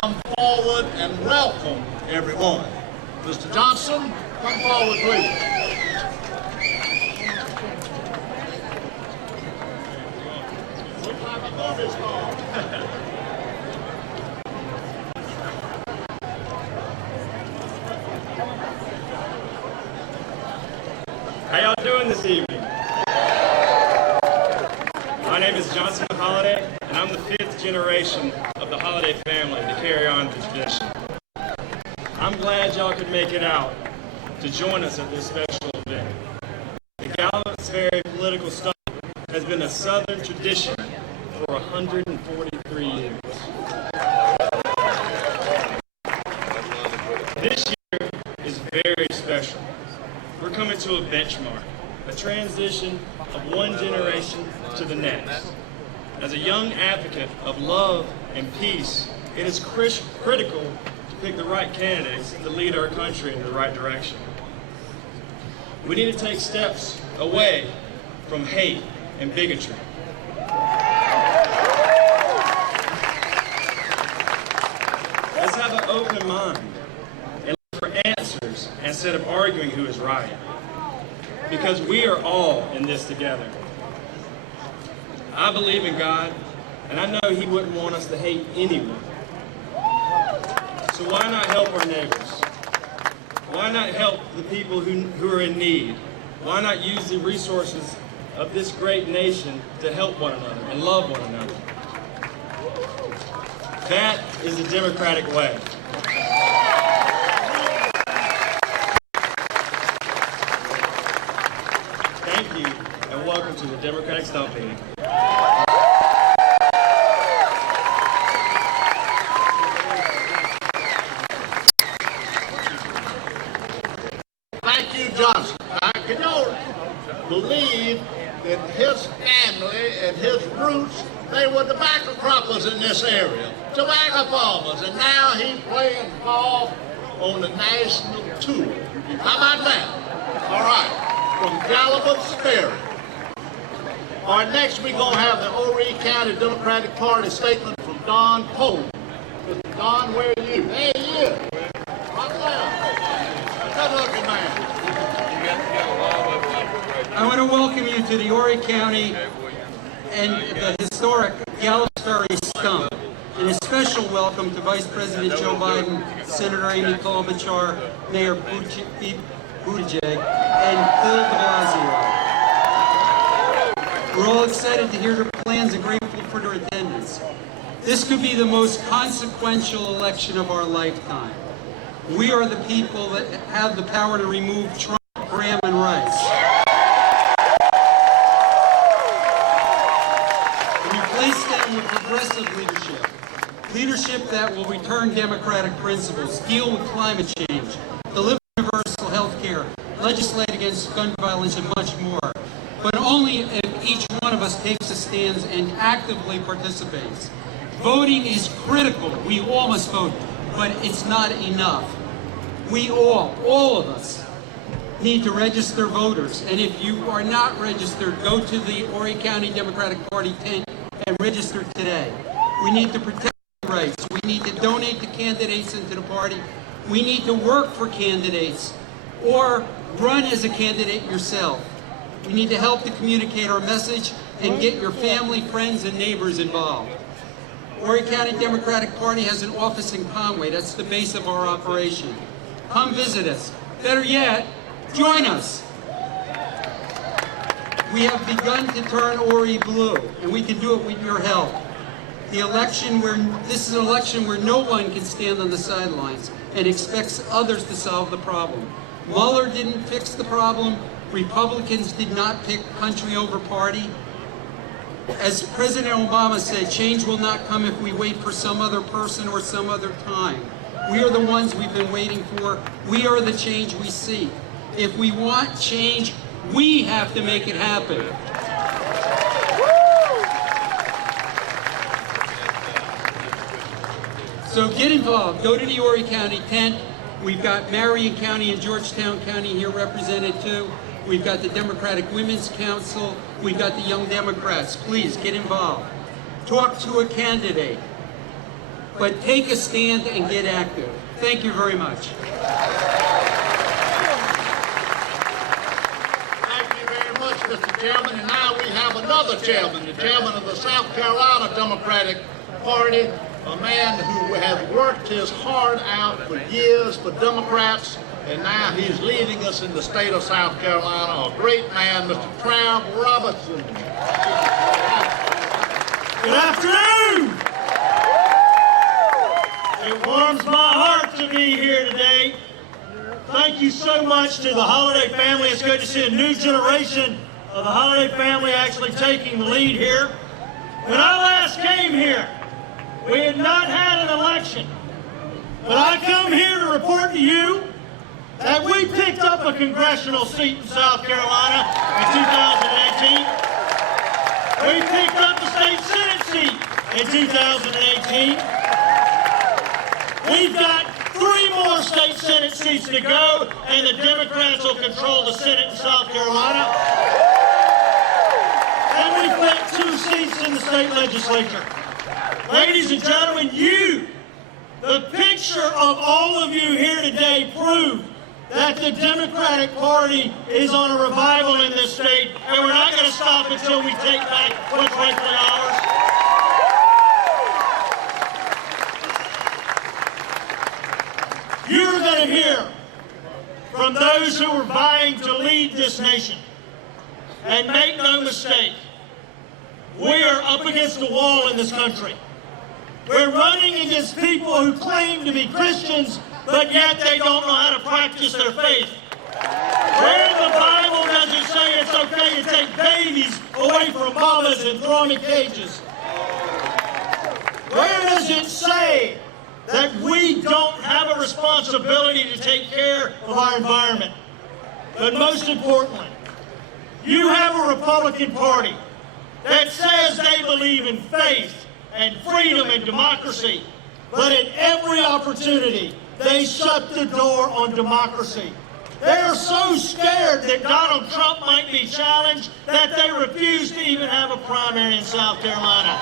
come forward and welcome everyone. Mr. Johnson, come forward, please. Looks like a movie star. How y'all doing this evening? My name is Johnson Holiday, and I'm the 5th generation of the Holiday family to carry on the tradition. I'm glad y'all could make it out to join us at this special event. The Galivants Ferry Political Stump has been a Southern tradition for 143 years. This year is very special. We're coming to a benchmark, a transition of one generation to the next. As a young advocate of love and peace, it is critical to pick the right candidates to lead our country in the right direction. We need to take steps away from hate and bigotry. Let's have an open mind and look for answers instead of arguing who is right. Because we are all in this together. I believe in God, and I know He wouldn't want us to hate anyone. So why not help our neighbors? Why not help the people who are in need? Why not use the resources of this great nation to help one another and love one another? That is the democratic way. Thank you, and welcome to the Democratic Stump Meeting. Thank you, Johnson. Can y'all believe that his family and his roots, they were tobacco croppers in this area, tobacco farmers, and now he's playing golf on the national tour. How about that? All right. From Galivants Ferry. All right, next we're going to have the Horry County Democratic Party statement from Don Poe. Mr. Don, where are you? Hey, you. Right there. Good looking man. I want to welcome you to the Horry County and the historic Galivants Ferry Stump. And a special welcome to Vice President Joe Biden, Senator Amy Klobuchar, Mayor Pete Buttigieg, and Bill Blasio. We're all excited to hear their plans and grateful for their attendance. This could be the most consequential election of our lifetime. We are the people that have the power to remove Trump, Graham, and Rice. Replace them with progressive leadership. Leadership that will return democratic principles, deal with climate change, deliver universal health care, legislate against gun violence, and much more. But only if each one of us takes a stand and actively participates. Voting is critical. We all must vote, but it's not enough. We all of us, need to register voters. And if you are not registered, go to the Horry County Democratic Party tent and register today. We need to protect rights. We need to donate to candidates and to the party. We need to work for candidates or run as a candidate yourself. We need to help to communicate our message and get your family, friends, and neighbors involved. Horry County Democratic Party has an office in Conway. That's the base of our operation. Come visit us. Better yet, join us. We have begun to turn Horry blue, and we can do it with your help. This is an election where no one can stand on the sidelines and expects others to solve the problem. Mueller didn't fix the problem. Republicans did not pick country over party. As President Obama said, change will not come if we wait for some other person or some other time. We are the ones we've been waiting for. We are the change we seek. If we want change, we have to make it happen. So get involved. Go to the Horry County tent. We've got Marion County and Georgetown County here represented too. We've got the Democratic Women's Council. We've got the Young Democrats. Please get involved. Talk to a candidate. but take a stand and get active. Thank you very much. Thank you very much, Mr. Chairman. And now we have another chairman, the chairman of the South Carolina Democratic Party, a man who has worked his heart out for years for Democrats, and now he's leading us in the state of South Carolina, a great man, Mr. Trav Robertson. Good afternoon! It warms my heart to be here today. Thank you so much to the Holiday family. It's good to see a new generation of the Holiday family actually taking the lead here. When I last came here, we had not had an election. But I come here to report to you that we picked up a congressional seat in South Carolina in 2018. We picked up the state Senate seat in 2018. We've got 3 more state Senate seats to go, and the Democrats will control the Senate in South Carolina. And we've got 2 seats in the state legislature. Ladies and gentlemen, the picture of all of you here today prove that the Democratic Party is on a revival in this state, and we're not going to stop until we take back what's rightfully ours. You're going to hear from those who are vying to lead this nation. And make no mistake, we are up against the wall in this country. We're running against people who claim to be Christians, but yet they don't know how to practice their faith. Where in the Bible does it say it's okay to take babies away from mamas and throw them in cages? Where does it say that we don't have a responsibility to take care of our environment? But most importantly, you have a Republican Party that says they believe in faith and freedom and democracy, but at every opportunity, they shut the door on democracy. They are so scared that Donald Trump might be challenged that they refuse to even have a primary in South Carolina.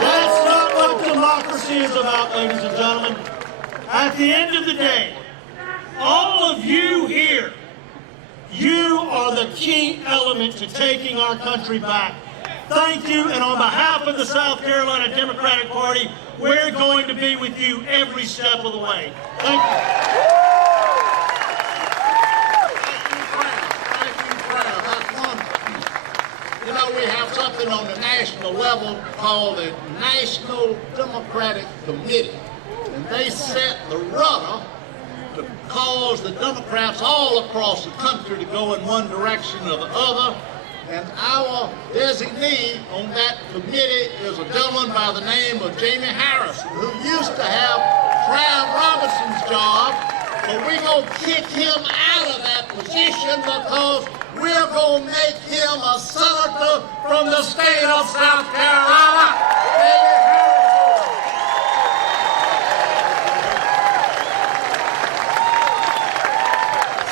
That's not what democracy is about, ladies and gentlemen. At the end of the day, all of you here, you are the key element to taking our country back. Thank you, and on behalf of the South Carolina Democratic Party, we're going to be with you every step of the way. Thank you. That's wonderful. You know, we have something on the national level called the National Democratic Committee, and they set the rudder to cause the Democrats all across the country to go in one direction or the other. And our designee on that committee is a gentleman by the name of Jamie Harrison, who used to have Trav Robertson's job, but we're going to kick him out of that position because we're going to make him a senator from the state of South Carolina. Jamie Harrison.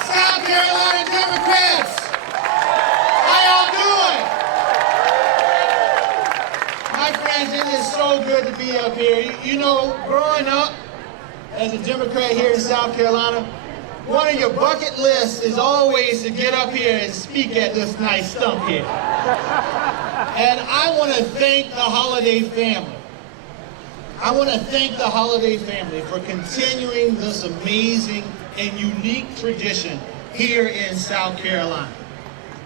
South Carolina Democrats, it is so good to be up here. You know, growing up as a Democrat here in South Carolina, one of your bucket lists is always to get up here and speak at this nice stump here. And I want to thank the Holiday family. I want to thank the Holiday family for continuing this amazing and unique tradition here in South Carolina.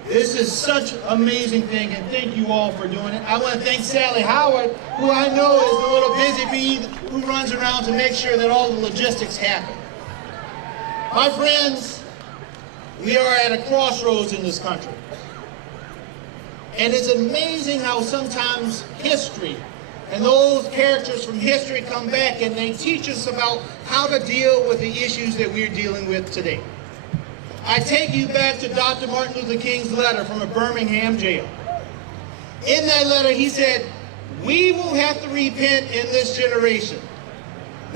This is such an amazing thing, and thank you all for doing it. I want to thank Sally Howard, who I know is a little busy bee who runs around to make sure that all the logistics happen. My friends, we are at a crossroads in this country. And it's amazing how sometimes history and those characters from history come back and they teach us about how to deal with the issues that we're dealing with today. I take you back to Dr. Martin Luther King's letter from a Birmingham jail. In that letter, he said, we will have to repent in this generation,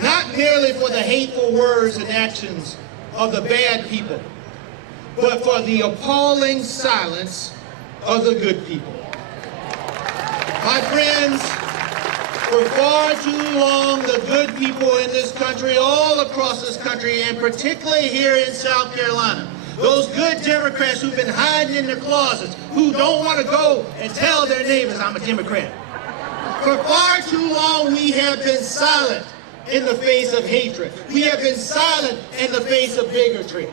not merely for the hateful words and actions of the bad people, but for the appalling silence of the good people. My friends, For far too long, the good people in this country, all across this country, and particularly here in South Carolina, those good Democrats who've been hiding in their closets, who don't want to go and tell their neighbors, I'm a Democrat. For far too long, we have been silent in the face of hatred. We have been silent in the face of bigotry.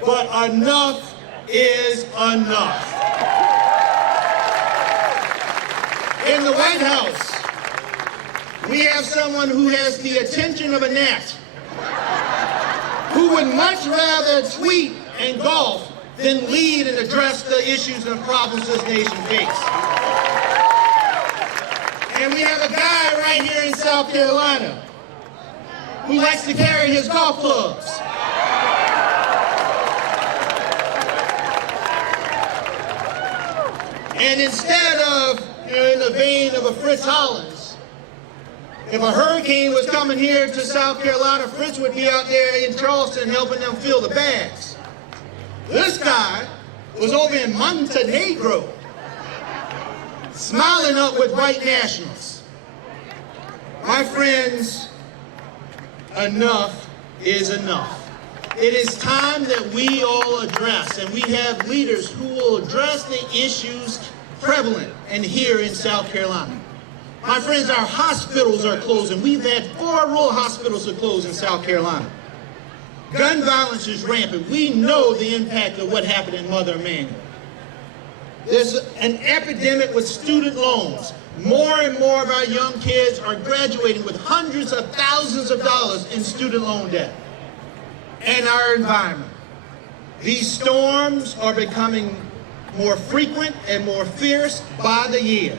But enough is enough. In the White House, we have someone who has the attention of a gnat, who would much rather tweet and golf than lead and address the issues and problems this nation faces. And we have a guy right here in South Carolina who likes to carry his golf clubs. And instead of, in the vein of a Fritz Hollins, if a hurricane was coming here to South Carolina, Fritz would be out there in Charleston helping them fill the bags. This guy was over in Montenegro, smiling up with white nationalists. My friends, enough is enough. It is time that we all address, and we have leaders who will address the issues prevalent and here in South Carolina. My friends, our hospitals are closing. We've had 4 rural hospitals that close in South Carolina. Gun violence is rampant. We know the impact of what happened in Mother Emanuel. There's an epidemic with student loans. More and more of our young kids are graduating with hundreds of thousands of dollars in student loan debt. And our environment. These storms are becoming more frequent and more fierce by the year.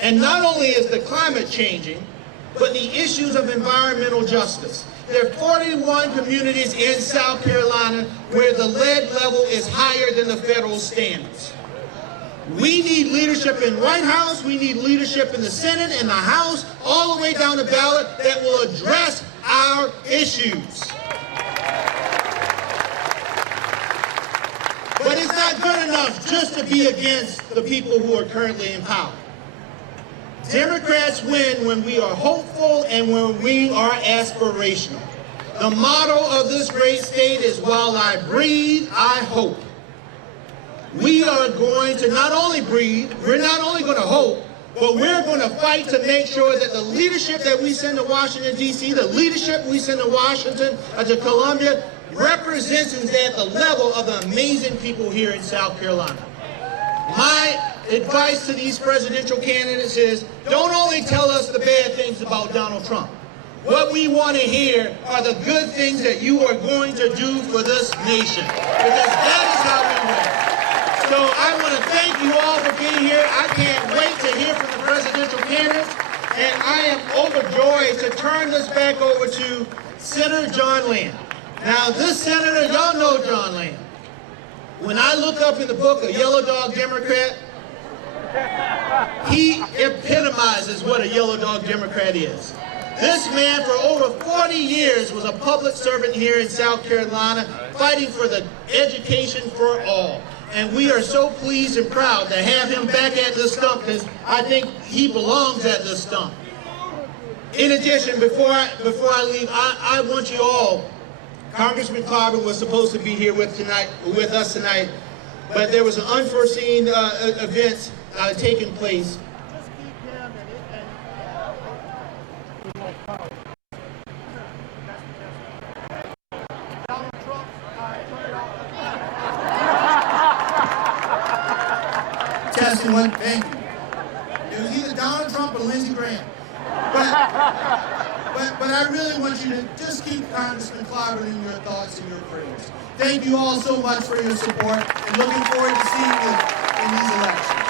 And not only is the climate changing, but the issues of environmental justice. There are 41 communities in South Carolina where the lead level is higher than the federal standards. We need leadership in the White House, we need leadership in the Senate and the House, all the way down the ballot that will address our issues. But it's not good enough just to be against the people who are currently in power. Democrats win when we are hopeful and when we are aspirational. The motto of this great state is, while I breathe, I hope. We are going to not only breathe, we're not only going to hope, but we're going to fight to make sure that the leadership that we send to Washington, D.C., the leadership we send to Washington, to Columbia, represents and is at the level of the amazing people here in South Carolina. My advice to these presidential candidates is, don't only tell us the bad things about Donald Trump. What we want to hear are the good things that you are going to do for this nation, because that is how we win. So I want to thank you all for being here. I can't wait to hear from the presidential candidates, and I am overjoyed to turn this back over to Senator John Lamb. Now, this senator, y'all know John Lamb. When I look up in the book, A Yellow Dog Democrat, he epitomizes what a yellow dog Democrat is. This man for over 40 years was a public servant here in South Carolina, fighting for the education for all. And we are so pleased and proud to have him back at this stump, because I think he belongs at this stump. In addition, before I leave, I want you all, Congressman Clyburn was supposed to be here with us tonight, but there was an unforeseen event taking place. Testing one, thank you. It was either Donald Trump or Lindsey Graham. But I really want you to just keep Congressman Clyburn in your thoughts and your prayers. Thank you all so much for your support, and looking forward to seeing you in these elections.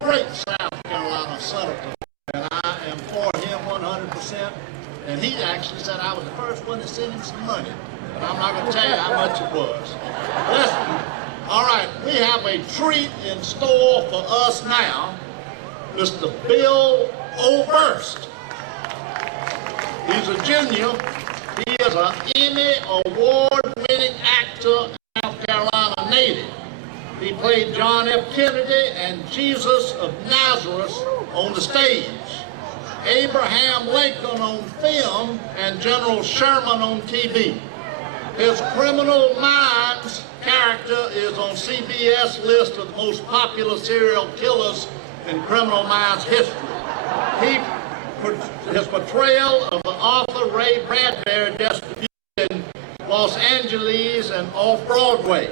Great South Carolina senator, and I am for him 100%. And he actually said I was the first one to send him some money. But I'm not going to tell you how much it was. Listen, all right, we have a treat in store for us now. Mr. Bill Oberst. He's a junior. He is an Emmy Award Jesus of Nazareth on the stage, Abraham Lincoln on film, and General Sherman on TV. His Criminal Minds character is on CBS list of the most popular serial killers in Criminal Minds history. His portrayal of the author Ray Bradbury just debuted in Los Angeles and off-Broadway.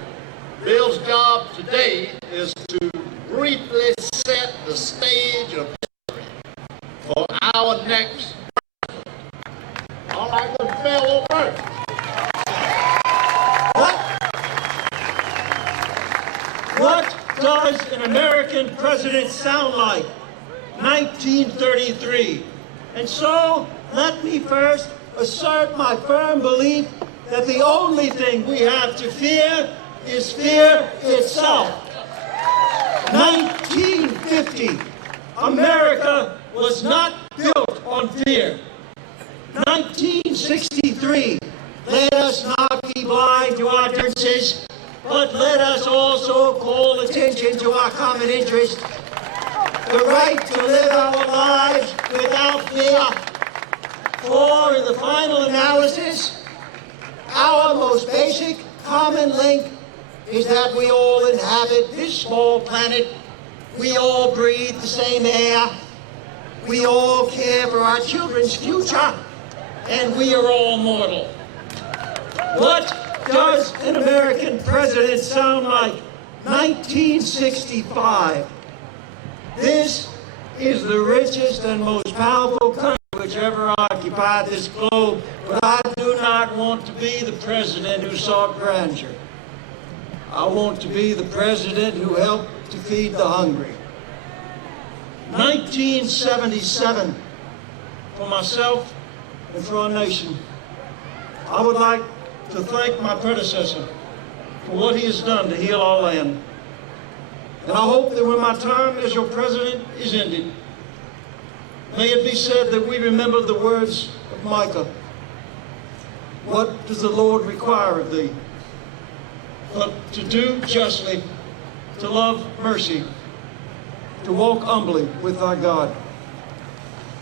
Bill's job today is to briefly set the stage of history for our next president. All right, let's Bill first. What does an American president sound like? 1933. And so, let me first assert my firm belief that the only thing we have to fear is fear itself. 1950. America was not built on fear. 1963. Let us not be blind to our differences, but let us also call attention to our common interest, the right to live our lives without fear. For in the final analysis, our most basic common link is that we all inhabit this small planet, we all breathe the same air, we all care for our children's future, and we are all mortal. What does an American president sound like? 1965. This is the richest and most powerful country which ever occupied this globe, but I do not want to be the president who sought grandeur. I want to be the president who helped to feed the hungry. 1977. For myself and for our nation, I would like to thank my predecessor for what he has done to heal our land. And I hope that when my term as your president is ended, may it be said that we remember the words of Micah. What does the Lord require of thee? But to do justly, to love mercy, to walk humbly with thy God.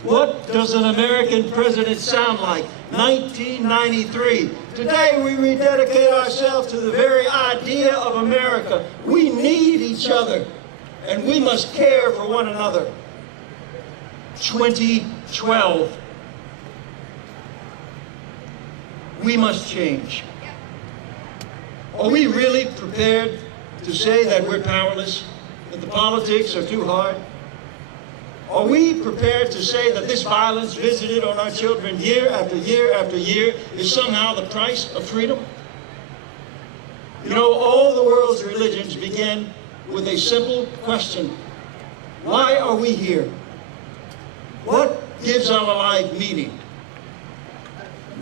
What does an American president sound like? 1993. Today we rededicate ourselves to the very idea of America. We need each other, and we must care for one another. 2012. We must change. Are we really prepared to say that we're powerless, that the politics are too hard? Are we prepared to say that this violence visited on our children year after year after year is somehow the price of freedom? You know, all the world's religions begin with a simple question. Why are we here? What gives our life meaning?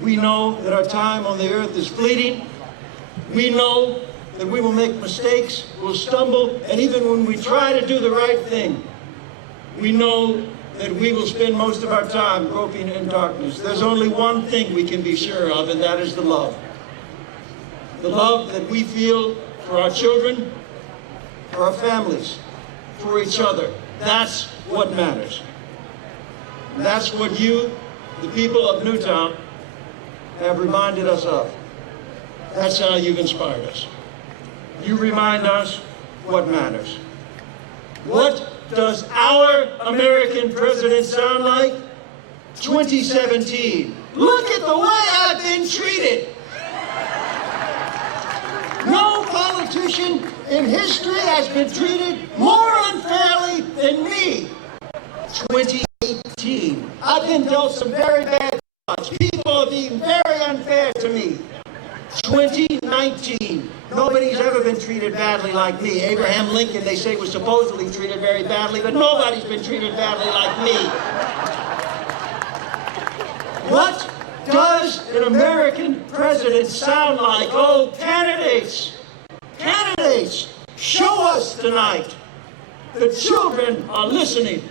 We know that our time on the earth is fleeting. We know that we will make mistakes, we'll stumble, and even when we try to do the right thing, we know that we will spend most of our time groping in darkness. There's only one thing we can be sure of, and that is the love. The love that we feel for our children, for our families, for each other. That's what matters. And that's what you, the people of Newtown, have reminded us of. That's how you've inspired us. You remind us what matters. What does our American president sound like? 2017. Look at the way I've been treated. No politician in history has been treated more unfairly than me. 2018. I've been dealt some very bad cards. People are being very unfair to me. 2019. Nobody's ever been treated badly like me. Abraham Lincoln, they say, was supposedly treated very badly, but nobody's been treated badly like me. What does an American president sound like? Oh, candidates! Candidates! Show us tonight. The children are listening.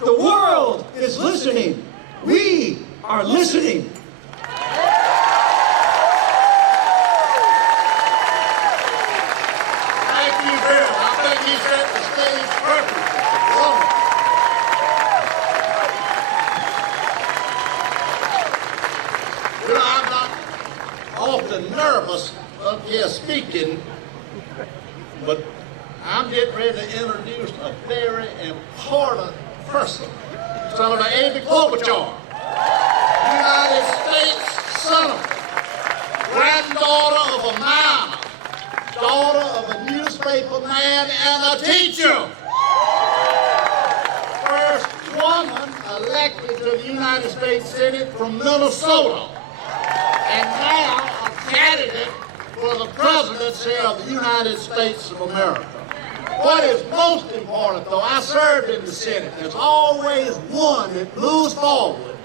The world is listening. We are listening. Thank you, Bill. I think he set the stage perfect. nervous up here speaking, but I'm getting ready to introduce a very important person, Senator Amy Klobuchar, United States Senator, granddaughter of a miner, daughter of a newspaper man and a teacher. First woman elected to the United States Senate from Minnesota, and now a candidate for the presidency of the United States of America. What is most important, though, I served in the Senate. There's always one that moves forward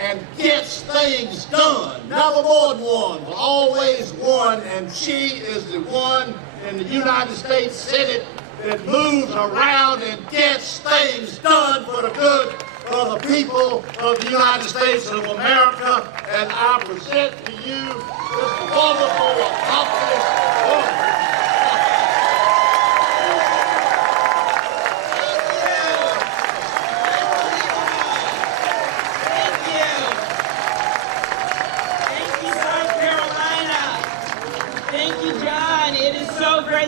and gets things done. Never more than one, but always one, and she is the one in the United States Senate that moves around and gets things done for the good of the people of the United States of America. And I present to you this wonderful, accomplished woman.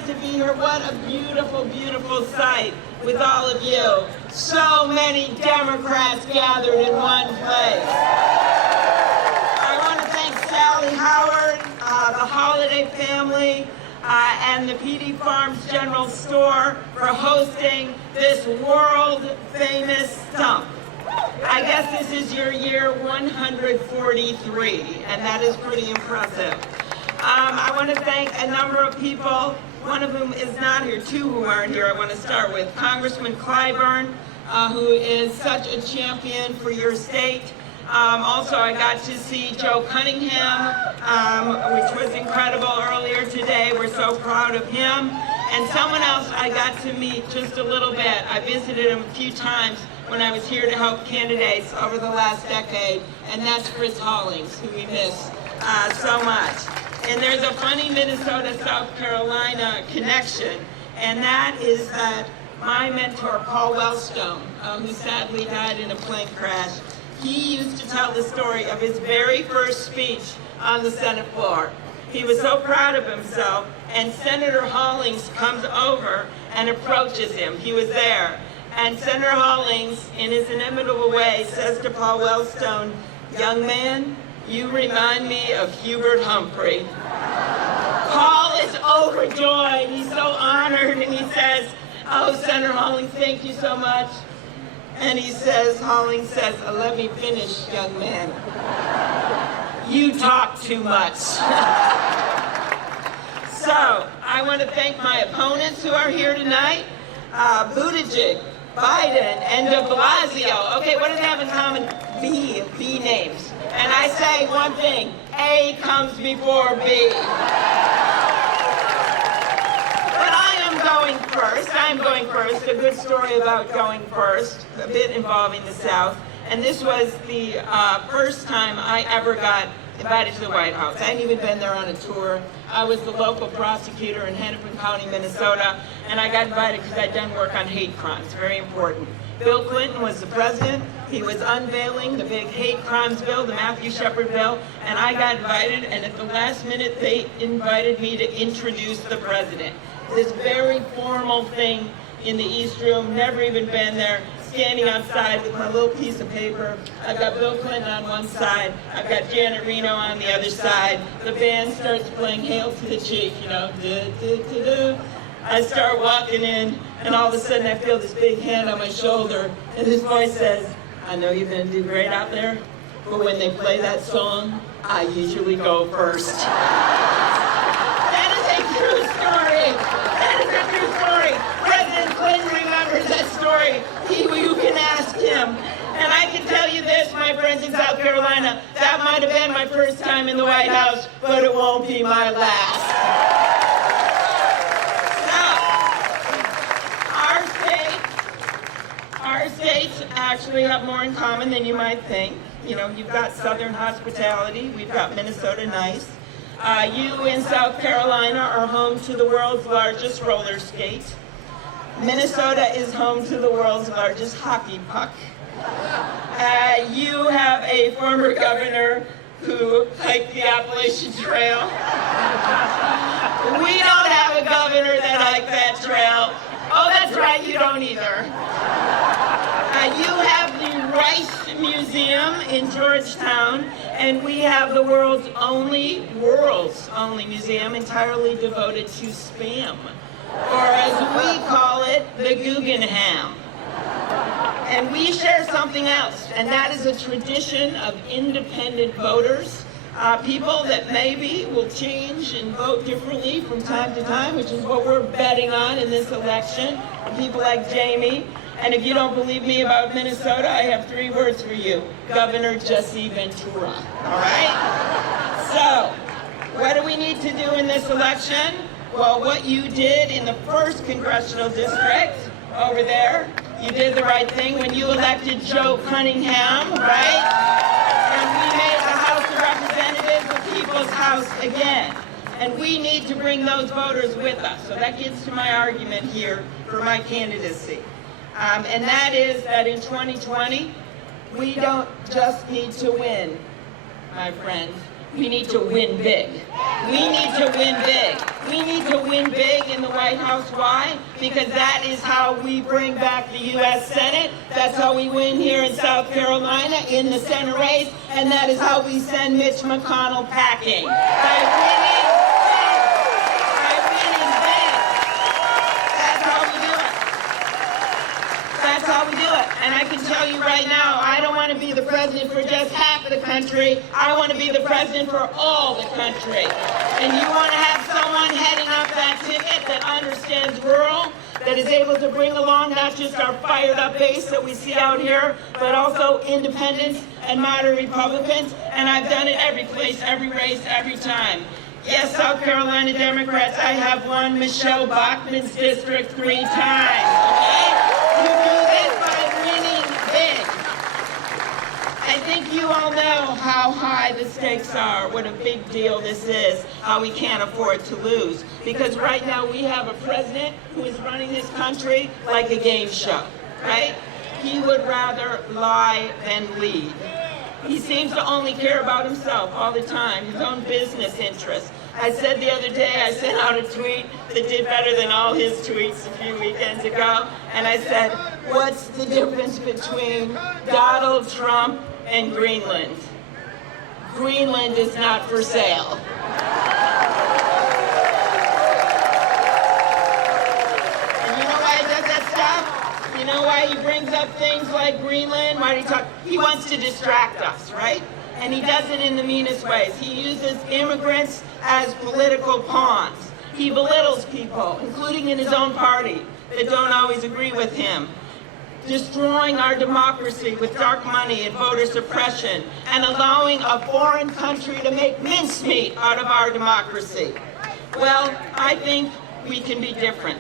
To be here. What a beautiful, beautiful sight with all of you. So many Democrats gathered in one place. I want to thank Sally Howard, the Holiday family, and the PD Farms General Store for hosting this world-famous stump. I guess this is your year 143, and that is pretty impressive. I want to thank a number of people, one of whom is not here, two who aren't here. I want to start with Congressman Clyburn, who is such a champion for your state. Also, I got to see Joe Cunningham, which was incredible earlier today. We're so proud of him. And someone else I got to meet just a little bit. I visited him a few times when I was here to help candidates over the last decade, and that's Chris Hollings, who we miss so much. And there's a funny Minnesota-South Carolina connection, and that is that my mentor, Paul Wellstone, who sadly died in a plane crash, he used to tell the story of his very first speech on the Senate floor. He was so proud of himself, and Senator Hollings comes over and approaches him. He was there. And Senator Hollings, in his inimitable way, says to Paul Wellstone, "Young man, you remind me of Hubert Humphrey." Paul is overjoyed. He's so honored, and he says, "Oh, Senator Hollings, thank you so much." And he says, Hollings says, "Let me finish, young man. You talk too much." So, I want to thank my opponents who are here tonight. Buttigieg, Biden, and de Blasio. Okay, what do they have in common? B names. And I say one thing, A comes before B. But I am going first. A good story about going first, a bit involving the South. And this was the first time I ever got invited to the White House. I hadn't even been there on a tour. I was the local prosecutor in Hennepin County, Minnesota, and I got invited because I'd done work on hate crimes, very important. Bill Clinton was the president. He was unveiling the big hate crimes bill, the Matthew Shepard bill, and I got invited, and at the last minute they invited me to introduce the president. This very formal thing in the East Room, never even been there, standing outside with my little piece of paper. I've got Bill Clinton on one side, I've got Janet Reno on the other side. The band starts playing Hail to the Chief, you know, do-do-do-do. I start walking in, and all of a sudden I feel this big hand on my shoulder, and this voice says, "I know you're gonna do great out there, but when they play that song, I usually go first." That is a true story. That is a true story. President Clinton remembers that story. You can ask him. And I can tell you this, my friends in South Carolina, that might have been my first time in the White House, but it won't be my last. Our states actually have more in common than you might think. You know, you've got Southern hospitality, we've got Minnesota nice. You in South Carolina are home to the world's largest roller skate. Minnesota is home to the world's largest hockey puck. You have a former governor who hiked the Appalachian Trail. You don't either. You have the Rice Museum in Georgetown, and we have the world's only museum entirely devoted to Spam, or as we call it, the Guggenheim. And we share something else, and that is a tradition of independent voters, people that maybe will change and vote differently from time to time, which is what we're betting on in this election, people like Jamie. And if you don't believe me about Minnesota, I have 3 words for you: Governor Jesse Ventura. All right? So, what do we need to do in this election? Well, what you did in the 1st congressional district over there, you did the right thing when you elected Joe Cunningham, right? And we made the House of Representatives the people's house again. And we need to bring those voters with us. So that gets to my argument here for my candidacy. And that is that in 2020, we don't just need to win, my friends. We need to win big. We need to win big. We need to win big in the White House. Why? Because that is how we bring back the U.S. Senate. That's how we win here in South Carolina in the Senate race. And that is how we send Mitch McConnell packing. By winning big. That's how we do it. That's how we do it. And I can tell you right now, I don't want to be the president for just half of the country. I want to be the president for all the country. And you want to have someone heading up that ticket that understands rural, that is able to bring along not just our fired up base that we see out here, but also independents and moderate Republicans. And I've done it every place, every race, every time. Yes, South Carolina Democrats, I have won Michelle Bachmann's district 3 times, okay? You do this by winning big. I think you all know how high the stakes are, what a big deal this is, how we can't afford to lose. Because right now we have a president who is running this country like a game show, right? He would rather lie than lead. He seems to only care about himself all the time, his own business interests. I said the other day, I sent out a tweet that did better than all his tweets a few weekends ago, and I said, what's the difference between Donald Trump and Greenland? Greenland is not for sale. And you know why he does that stuff? You know why he brings up things like Greenland? Why do he talk? He wants to distract us, right? And he does it in the meanest ways. He uses immigrants as political pawns. He belittles people, including in his own party, that don't always agree with him, destroying our democracy with dark money and voter suppression, and allowing a foreign country to make mincemeat out of our democracy. Well, I think we can be different.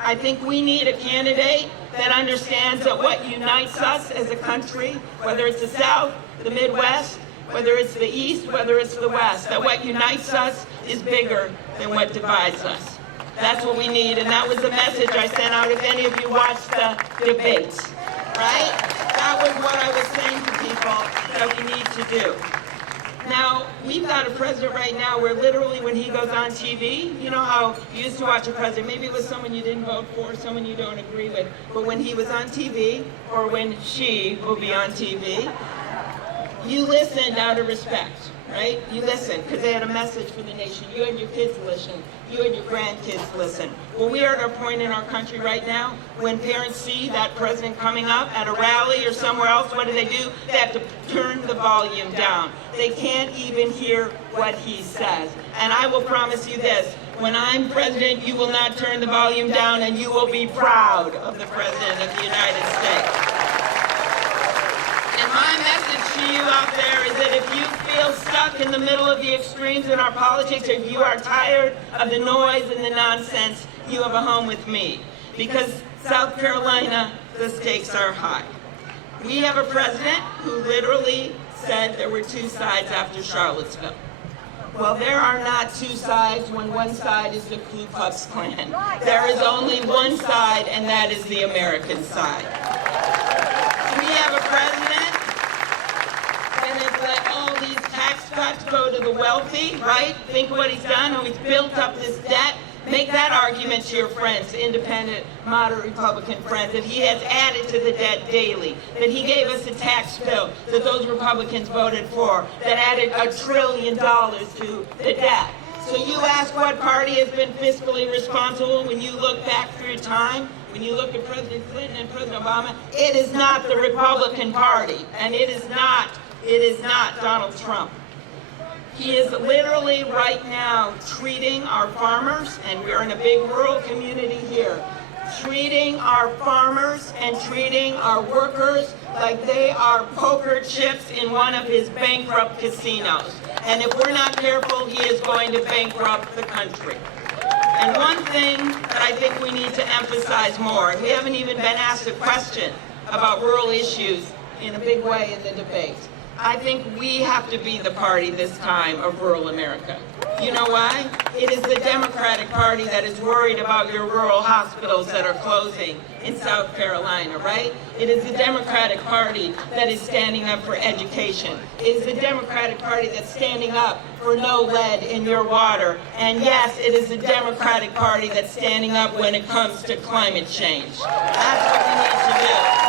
I think we need a candidate that understands that what unites us as a country, whether it's the South, the Midwest, whether it's the East, whether it's the West, that what unites us is bigger than what divides us. That's what we need, and that was the message I sent out if any of you watched the debates, right? That was what I was saying to people that we need to do. Now, we've got a president right now where literally when he goes on TV, you know how you used to watch a president, maybe it was someone you didn't vote for, someone you don't agree with, but when he was on TV, or when she will be on TV, you listened out of respect, right? You listened because they had a message for the nation. You and your kids listen. You and your grandkids listen. Well, we are at a point in our country right now when parents see that president coming up at a rally or somewhere else, what do? They have to turn the volume down. They can't even hear what he says. And I will promise you this, when I'm president, you will not turn the volume down and you will be proud of the president of the United States. And my message to you out there is that if you feel stuck in the middle of the extremes in our politics, if you are tired of the noise and the nonsense, you have a home with me. Because South Carolina, the stakes are high. We have a president who literally said there were 2 sides after Charlottesville. Well, there are not 2 sides when one side is the Ku Klux Klan. There is only one side, and that is the American side. We have a president that has let all these tax cuts go to the wealthy, right? Think what he's done, how he's built up this debt Make that argument to your friends, independent, moderate Republican friends, that he has added to the debt daily, that he gave us a tax bill that those Republicans voted for that added $1 trillion to the debt. So you ask what party has been fiscally responsible when you look back through time, when you look at President Clinton and President Obama, it is not the Republican Party, and it is not Donald Trump. He is literally right now treating our farmers, and we're in a big rural community here, treating our farmers and treating our workers like they are poker chips in one of his bankrupt casinos. And if we're not careful, he is going to bankrupt the country. And one thing that I think we need to emphasize more, and we haven't even been asked a question about rural issues in a big way in the debate. I think we have to be the party this time of rural America. You know why? It is the Democratic Party that is worried about your rural hospitals that are closing in South Carolina, right? It is the Democratic Party that is standing up for education. It is the Democratic Party that's standing up for no lead in your water. And yes, it is the Democratic Party that's standing up when it comes to climate change. That's what we need to do.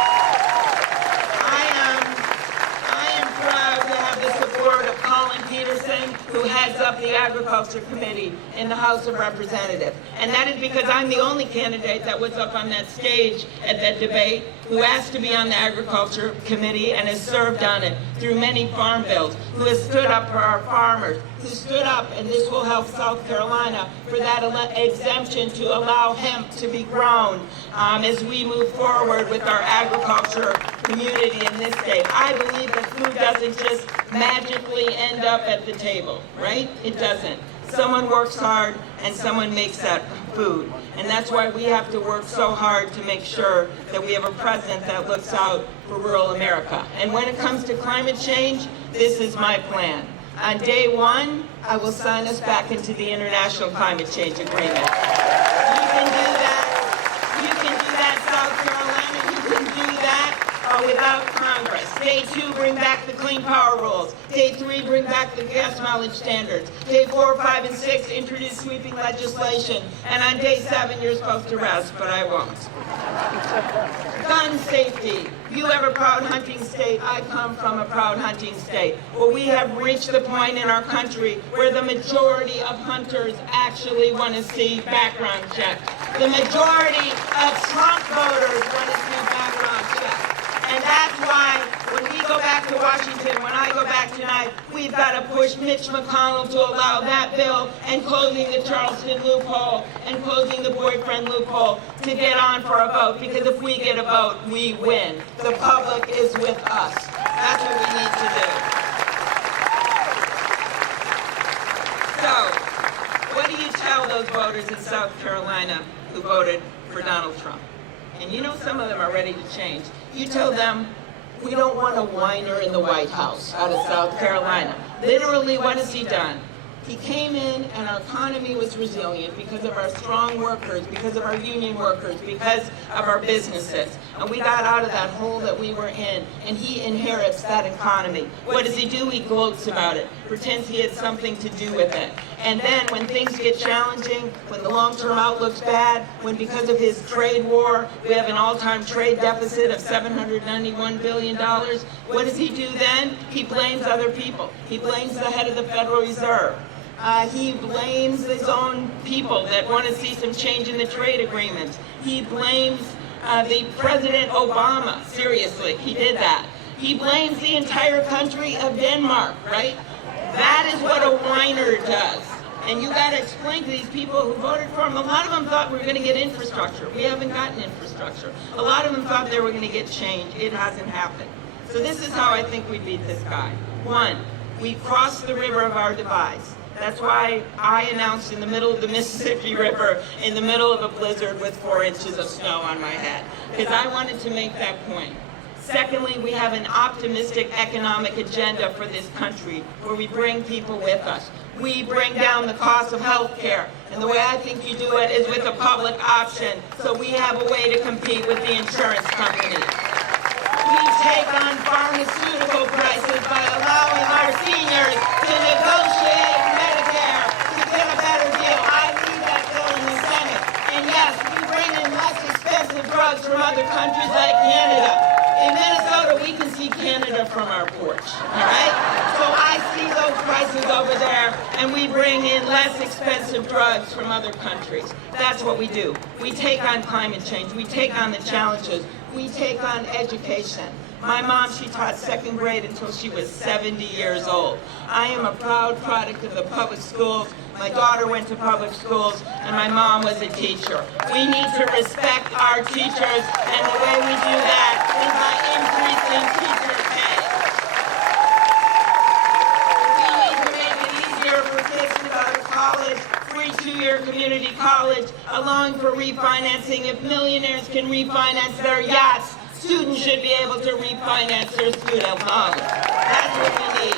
Who heads up the Agriculture Committee in the House of Representatives. And that is because I'm the only candidate that was up on that stage at that debate who asked to be on the Agriculture Committee and has served on it through many farm bills, who has stood up for our farmers, who stood up, and this will help South Carolina, for that exemption to allow hemp to be grown as we move forward with our agriculture community in this state. I believe that food doesn't just magically end up at the table, right? It doesn't. Someone works hard and someone makes that food. And that's why we have to work so hard to make sure that we have a president that looks out for rural America. And when it comes to climate change, this is my plan. On day one, I will sign us back into the International Climate Change Agreement. You can do that. You can do that, South Carolina. You can do that without Congress. Day 2, bring back the Clean Power Rules. Day 3, bring back the gas mileage standards. Day 4, 5, and 6, introduce sweeping legislation. And on day 7, you're supposed to rest, but I won't. Gun safety. You have a proud hunting state. I come from a proud hunting state. Well, we have reached the point in our country where the majority of hunters actually want to see background checks. The majority of Trump voters want to see background checks. And that's why when we go back to Washington, when I go back tonight, we've got to push Mitch McConnell to allow that bill and closing the Charleston loophole and closing the boyfriend loophole to get on for a vote. Because if we get a vote, we win. The public is with us. That's what we need to do. So, what do you tell those voters in South Carolina who voted for Donald Trump? And you know some of them are ready to change. You tell them, we don't want a whiner in the White House out of South Carolina. Literally, what has he done? He came in and our economy was resilient because of our strong workers, because of our union workers, because of our businesses. And we got out of that hole that we were in, and he inherits that economy. What does he do? He gloats about it, pretends he had something to do with it. And then when things get challenging, when the long-term outlook's bad, when because of his trade war, we have an all-time trade deficit of $791 billion, what does he do then? He blames other people. He blames the head of the Federal Reserve. He blames his own people that want to see some change in the trade agreements. He blames the President Obama. Seriously, he did that. He blames the entire country of Denmark, right? That is what a whiner does. And you got to explain to these people who voted for him. A lot of them thought we were going to get infrastructure. We haven't gotten infrastructure. A lot of them thought they were going to get change. It hasn't happened. So this is how I think we beat this guy. One, we crossed the river of our divides. That's why I announced in the middle of the Mississippi River, in the middle of a blizzard with 4 inches of snow on my head, because I wanted to make that point. Secondly, we have an optimistic economic agenda for this country where we bring people with us. We bring down the cost of health care. And the way I think you do it is with a public option, so we have a way to compete with the insurance companies. We take on pharmaceutical prices by allowing our seniors to negotiate Medicare to get a better deal. I leave that bill in the other countries like Canada. In Minnesota, we can see Canada from our porch, all right? So I see those prices over there, and we bring in less expensive drugs from other countries. That's what we do. We take on climate change. We take on the challenges. We take on education. My mom, she taught second grade until she was 70 years old. I am a proud product of the public schools. My daughter went to public schools, and my mom was a teacher. We need to respect our teachers, and the way we do that is by increasing teacher pay. We need to make it easier for kids to go to college, free two-year community college, allowing for refinancing. If millionaires can refinance their yachts, students should be able to refinance their student loans. That's what we need.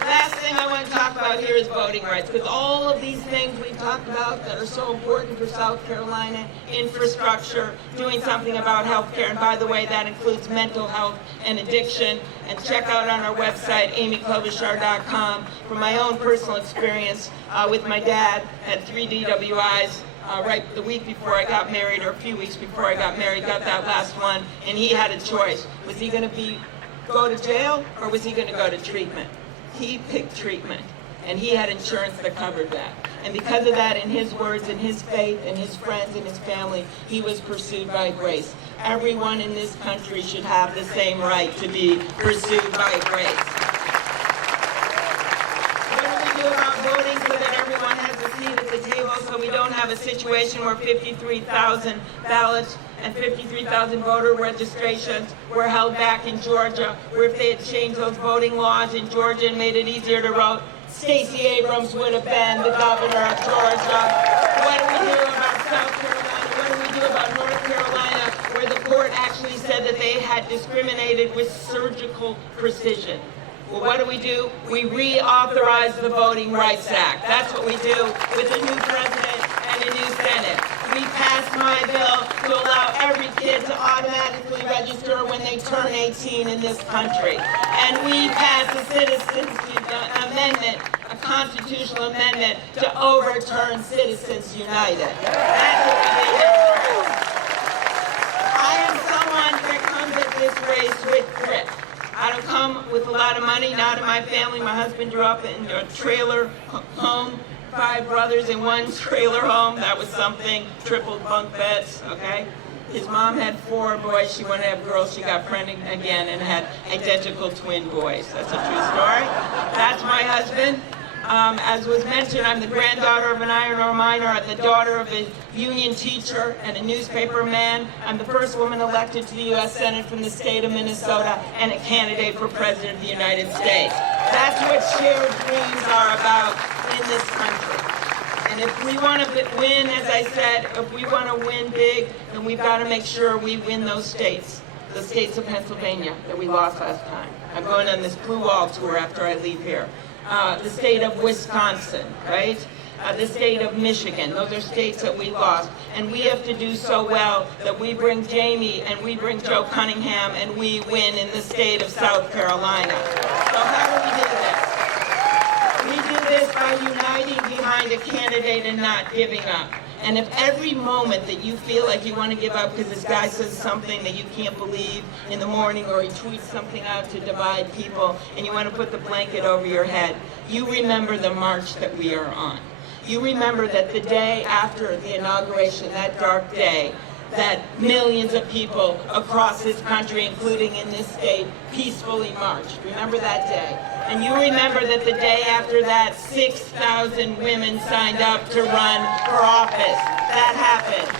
Last thing I want to talk about here is voting rights, because all of these things we've talked about that are so important for South Carolina, infrastructure, doing something about health care, and by the way, that includes mental health and addiction, and check out on our website, amyklobuchar.com, from my own personal experience with my dad, had 3 DWIs, right the week before I got married, or a few weeks before I got married, got that last one, and he had a choice. Was he going to go to jail, or was he going to go to treatment? He picked treatment, and he had insurance that covered that. And because of that, in his words, in his faith, and his friends, and his family, he was pursued by grace. Everyone in this country should have the same right to be pursued by grace. What do we do about voting so that everyone has a seat at the table, so we don't have a situation where 53,000 ballots and 53,000 voter registrations were held back in Georgia, where if they had changed those voting laws in Georgia and made it easier to vote, Stacey Abrams would have been the governor of Georgia. What do we do about South Carolina? What do we do about North Carolina, where the court actually said that they had discriminated with surgical precision? Well, what do? We reauthorize the Voting Rights Act. That's what we do with a new president and a new Senate. We passed my bill to allow every kid to automatically register when they turn 18 in this country. And we passed a citizens amendment, a constitutional amendment to overturn Citizens United. That's what we did. I am someone that comes at this race with grit. I don't come with a lot of money, not in my family. My husband grew up in a trailer home, 5 brothers in 1 trailer home. That was something, triple bunk beds, okay? His mom had 4 boys. She wanted to have girls. She got pregnant again and had identical twin boys. That's a true story. That's my husband. As was mentioned, I'm the granddaughter of an iron ore miner. I'm the daughter of a union teacher and a newspaper man. I'm the first woman elected to the U.S. Senate from the state of Minnesota and a candidate for President of the United States. That's what shared dreams are about in this country. And if we want to win, as I said, if we want to win big, then we've got to make sure we win those states. The states of Pennsylvania that we lost last time. I'm going on this Blue Wall tour after I leave here. The state of Wisconsin, right? The state of Michigan. Those are states that we lost. And we have to do so well that we bring Jamie and we bring Joe Cunningham and we win in the state of South Carolina. So how do we do this? We do this by uniting behind a candidate and not giving up. And if every moment that you feel like you want to give up because this guy says something that you can't believe in the morning, or he tweets something out to divide people, and you want to put the blanket over your head, you remember the march that we are on. You remember that the day after the inauguration, that dark day, that millions of people across this country, including in this state, peacefully marched. Remember that day. And you remember that the day after that, 6,000 women signed up to run for office. That happened.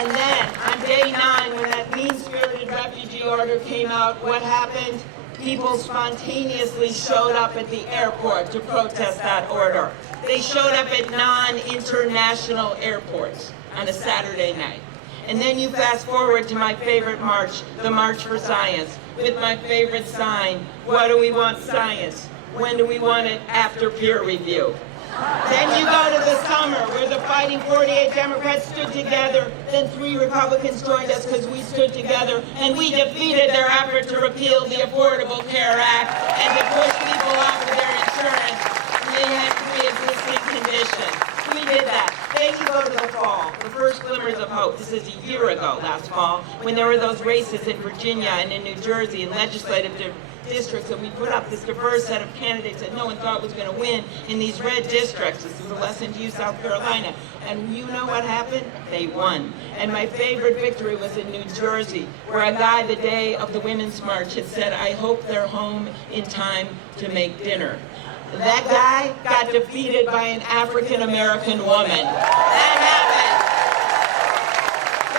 And then, on day 9, when that mean-spirited refugee order came out, what happened? People spontaneously showed up at the airport to protest that order. They showed up at non-international airports on a Saturday night. And then you fast forward to my favorite march, the March for Science, with my favorite sign, what do we want science? When do we want it? After peer review. Then you go to the summer, where the Fighting 48 Democrats stood together, then 3 Republicans joined us because we stood together, and we defeated their effort to repeal the Affordable Care Act and to push people off of their insurance when they had pre-existing conditions. We did that. Then you go to the fall, the first glimmers of hope. This is a year ago, last fall, when there were those races in Virginia and in New Jersey in legislative districts, and we put up this diverse set of candidates that no one thought was going to win in these red districts. This is a lesson to you, South Carolina. And you know what happened? They won. And my favorite victory was in New Jersey, where a guy the day of the Women's March had said, "I hope they're home in time to make dinner." That guy got defeated by an African-American woman. That happened.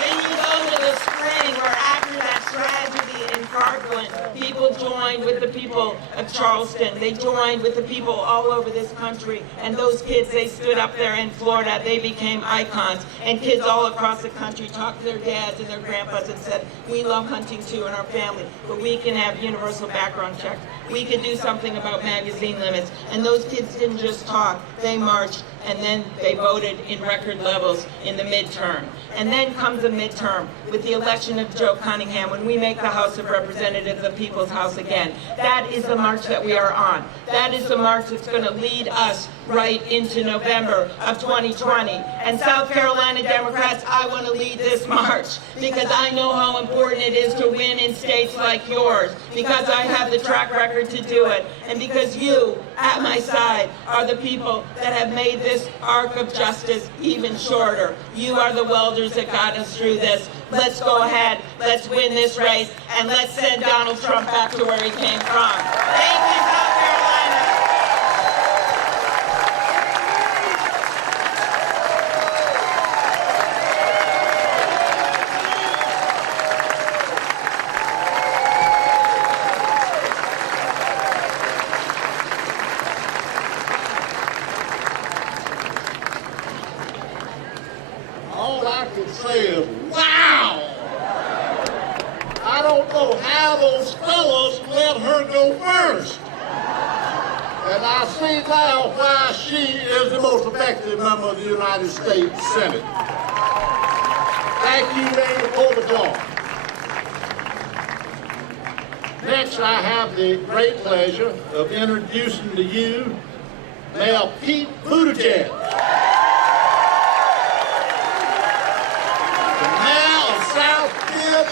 Then you go to the spring, where after that tragedy in Parkland, people joined with the people of Charleston. They joined with the people all over this country. And those kids, they stood up there in Florida. They became icons. And kids all across the country talked to their dads and their grandpas and said, "We love hunting too in our family, but we can have universal background checks. We can do something about magazine limits." And those kids didn't just talk. They marched, and then they voted in record levels in the midterm. And then comes the midterm with the election of Joe Cunningham, when we make the House of Representatives the People's House again. That is the march that we are on. That is the march that's going to lead us right into November of 2020. And South Carolina Democrats, I want to lead this march because I know how important it is to win in states like yours, because I have the track record to do it, and because you, at my side, are the people that have made this arc of justice even shorter. You are the welders that got us through this. Let's go ahead, let's win this race, and let's send Donald Trump back to where he came from. Thank you, South Carolina. All I can say is, wow! I don't know how those fellows let her go first. And I see now why she is the most effective member of the United States Senate. Thank you, Mayor Klobuchar. Next, I have the great pleasure of introducing to you Mayor Pete Buttigieg.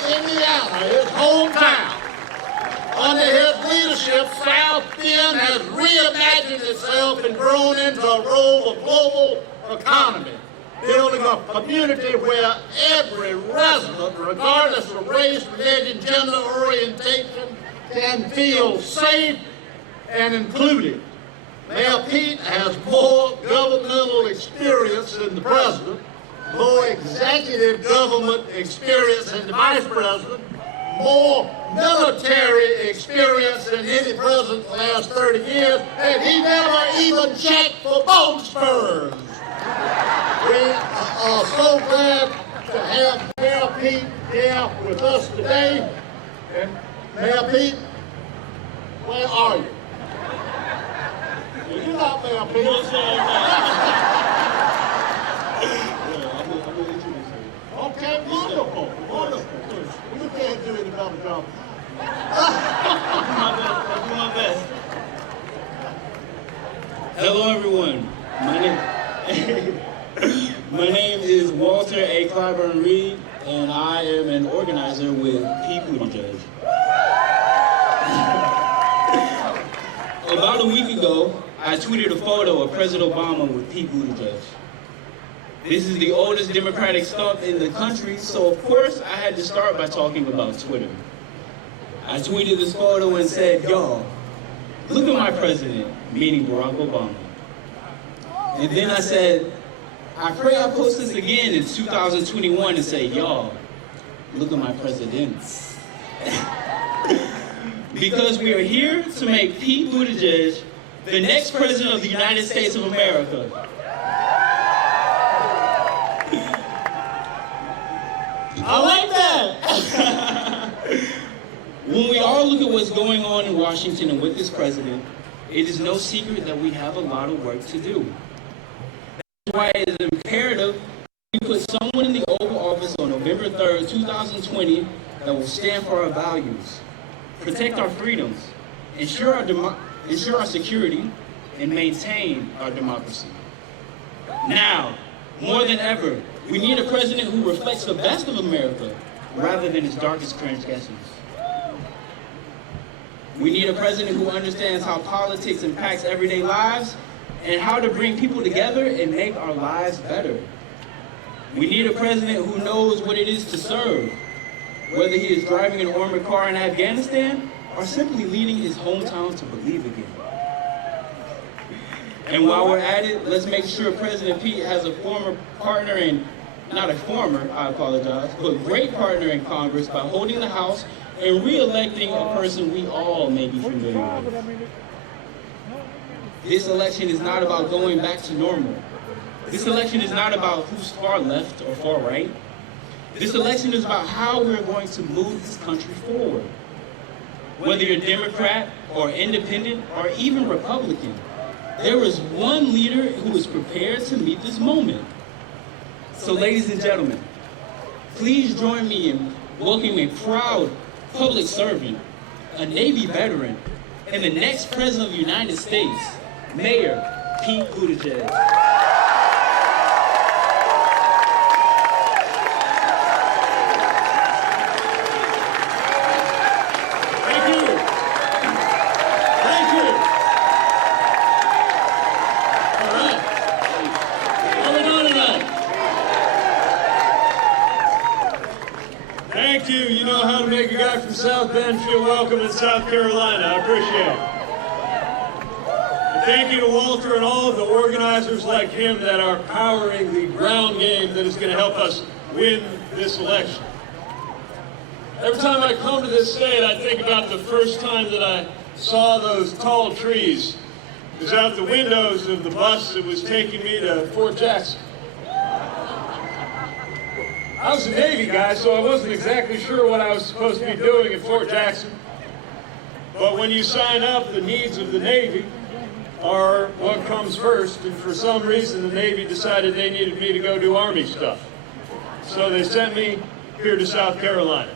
Indiana, his hometown. Under his leadership, South Bend has reimagined itself and grown into a role of global economy, building a community where every resident, regardless of race, religion, gender, orientation, can feel safe and included. Mayor Pete has more governmental experience than the president, more executive government experience than the vice president, more military experience than any president in the last 30 years, and he never even checked for boat spurs. We are so glad to have Mayor Pete here with us today. And Mayor Pete, where are you? You're not Mayor Pete. Okay, wonderful, wonderful. You can't do any better job. I'll do my best. Hello, everyone. My name is Walter A. Clyburn Reed, and I am an organizer with Pete Buttigieg. About a week ago, I tweeted a photo of President Obama with Pete Buttigieg. This is the oldest Democratic stump in the country, so of course I had to start by talking about Twitter. I tweeted this photo and said, "Y'all, look at my president," meaning Barack Obama. And then I said, I pray I post this again in 2021 and say, "Y'all, look at my presidents." Because we are here to make Pete Buttigieg the next president of the United States of America. I like that. When we all look at what's going on in Washington and with this president, it is no secret that we have a lot of work to do. That's why it is imperative we put someone in the Oval Office on November 3rd, 2020 that will stand for our values, protect our freedoms, ensure our security, and maintain our democracy. Now, more than ever, We need a president who reflects the best of America rather than its darkest transgressions. We need a president who understands how politics impacts everyday lives and how to bring people together and make our lives better. We need a president who knows what it is to serve, whether he is driving an armored car in Afghanistan or simply leading his hometown to believe again. And while we're at it, let's make sure President Pete has a former partner in, not a former, I apologize, but great partner in Congress by holding the House and re-electing a person we all may be familiar with. This election is not about going back to normal. This election is not about who's far left or far right. This election is about how we're going to move this country forward. Whether you're Democrat or independent or even Republican, there is one leader who is prepared to meet this moment. So ladies and gentlemen, please join me in welcoming a proud public servant, a Navy veteran, and the next President of the United States, Mayor Pete Buttigieg. Thank you. You know how to make a guy from South Bend feel welcome in South Carolina. I appreciate it. And thank you to Walter and all of the organizers like him that are powering the ground game that is going to help us win this election. Every time I come to this state, I think about the first time that I saw those tall trees. It was out the windows of the bus that was taking me to Fort Jackson. I was a Navy guy, so I wasn't exactly sure what I was supposed to be doing at Fort Jackson. But when you sign up, the needs of the Navy are what comes first. And for some reason, the Navy decided they needed me to go do Army stuff. So they sent me here to South Carolina.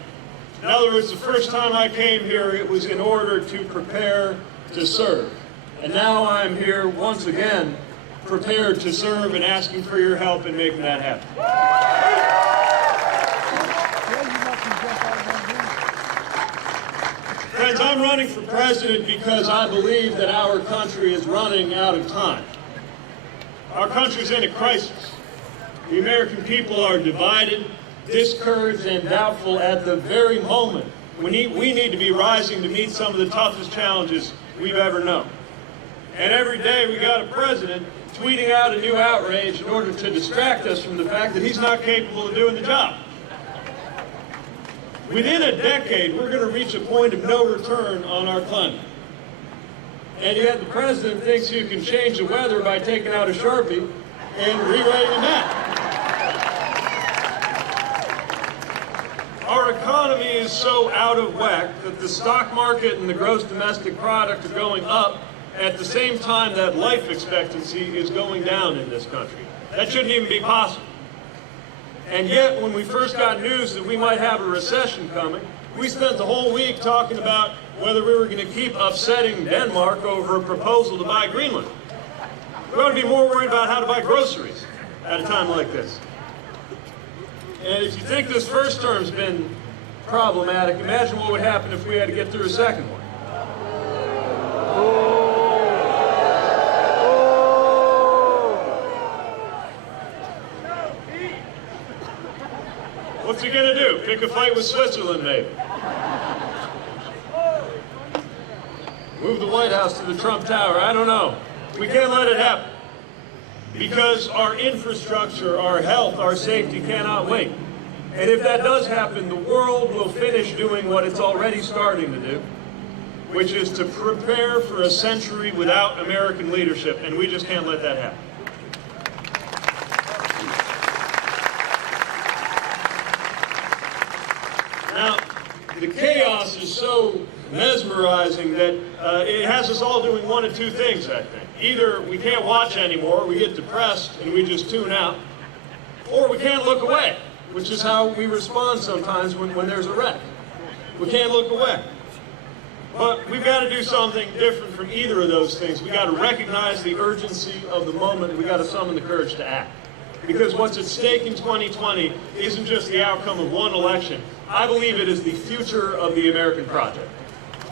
In other words, the first time I came here, it was in order to prepare to serve. And now I'm here once again, prepared to serve and asking for your help in making that happen. Friends, I'm running for president because I believe that our country is running out of time. Our country's in a crisis. The American people are divided, discouraged, and doubtful at the very moment we need to be rising to meet some of the toughest challenges we've ever known. And every day we got a president tweeting out a new outrage in order to distract us from the fact that he's not capable of doing the job. Within a decade, we're going to reach a point of no return on our climate. And yet the president thinks you can change the weather by taking out a Sharpie and rewriting a map. Our economy is so out of whack that the stock market and the gross domestic product are going up at the same time that life expectancy is going down in this country. That shouldn't even be possible. And yet, when we first got news that we might have a recession coming, we spent the whole week talking about whether we were going to keep upsetting Denmark over a proposal to buy Greenland. We ought to be more worried about how to buy groceries at a time like this. And if you think this first term's been problematic, imagine what would happen if we had to get through a second one. What's he gonna do? Pick a fight with Switzerland, maybe? Move the White House to the Trump Tower? I don't know. We can't let it happen. Because our infrastructure, our health, our safety cannot wait. And if that does happen, the world will finish doing what it's already starting to do, which is to prepare for a century without American leadership, and we just can't let that happen. Now, the chaos is so mesmerizing that it has us all doing one of two things, I think. Either we can't watch anymore, we get depressed, and we just tune out, or we can't look away, which is how we respond sometimes when there's a wreck. We can't look away. But we've got to do something different from either of those things. We've got to recognize the urgency of the moment, and we've got to summon the courage to act. Because what's at stake in 2020 isn't just the outcome of one election. I believe it is the future of the American project.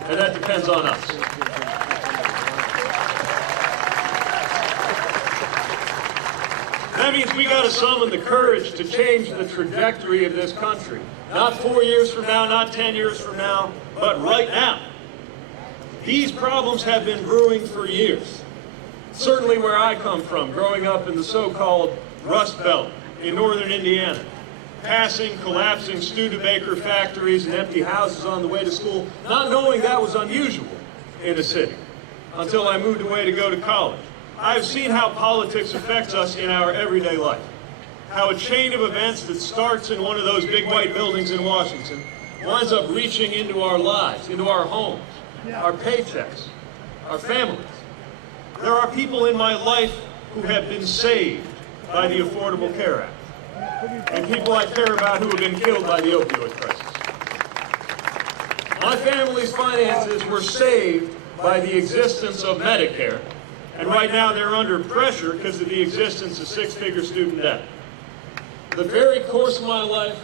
And that depends on us. That means we got to summon the courage to change the trajectory of this country. Not 4 years from now, not 10 years from now, but right now. These problems have been brewing for years. Certainly where I come from, growing up in the so-called Rust Belt in northern Indiana, passing, collapsing Studebaker factories and empty houses on the way to school, not knowing that was unusual in a city until I moved away to go to college. I've seen how politics affects us in our everyday life. How a chain of events that starts in one of those big white buildings in Washington winds up reaching into our lives, into our homes, our paychecks, our families. There are people in my life who have been saved by the Affordable Care Act, and people I care about who have been killed by the opioid crisis. My family's finances were saved by the existence of Medicare, and right now they're under pressure because of the existence of six-figure student debt. The very course of my life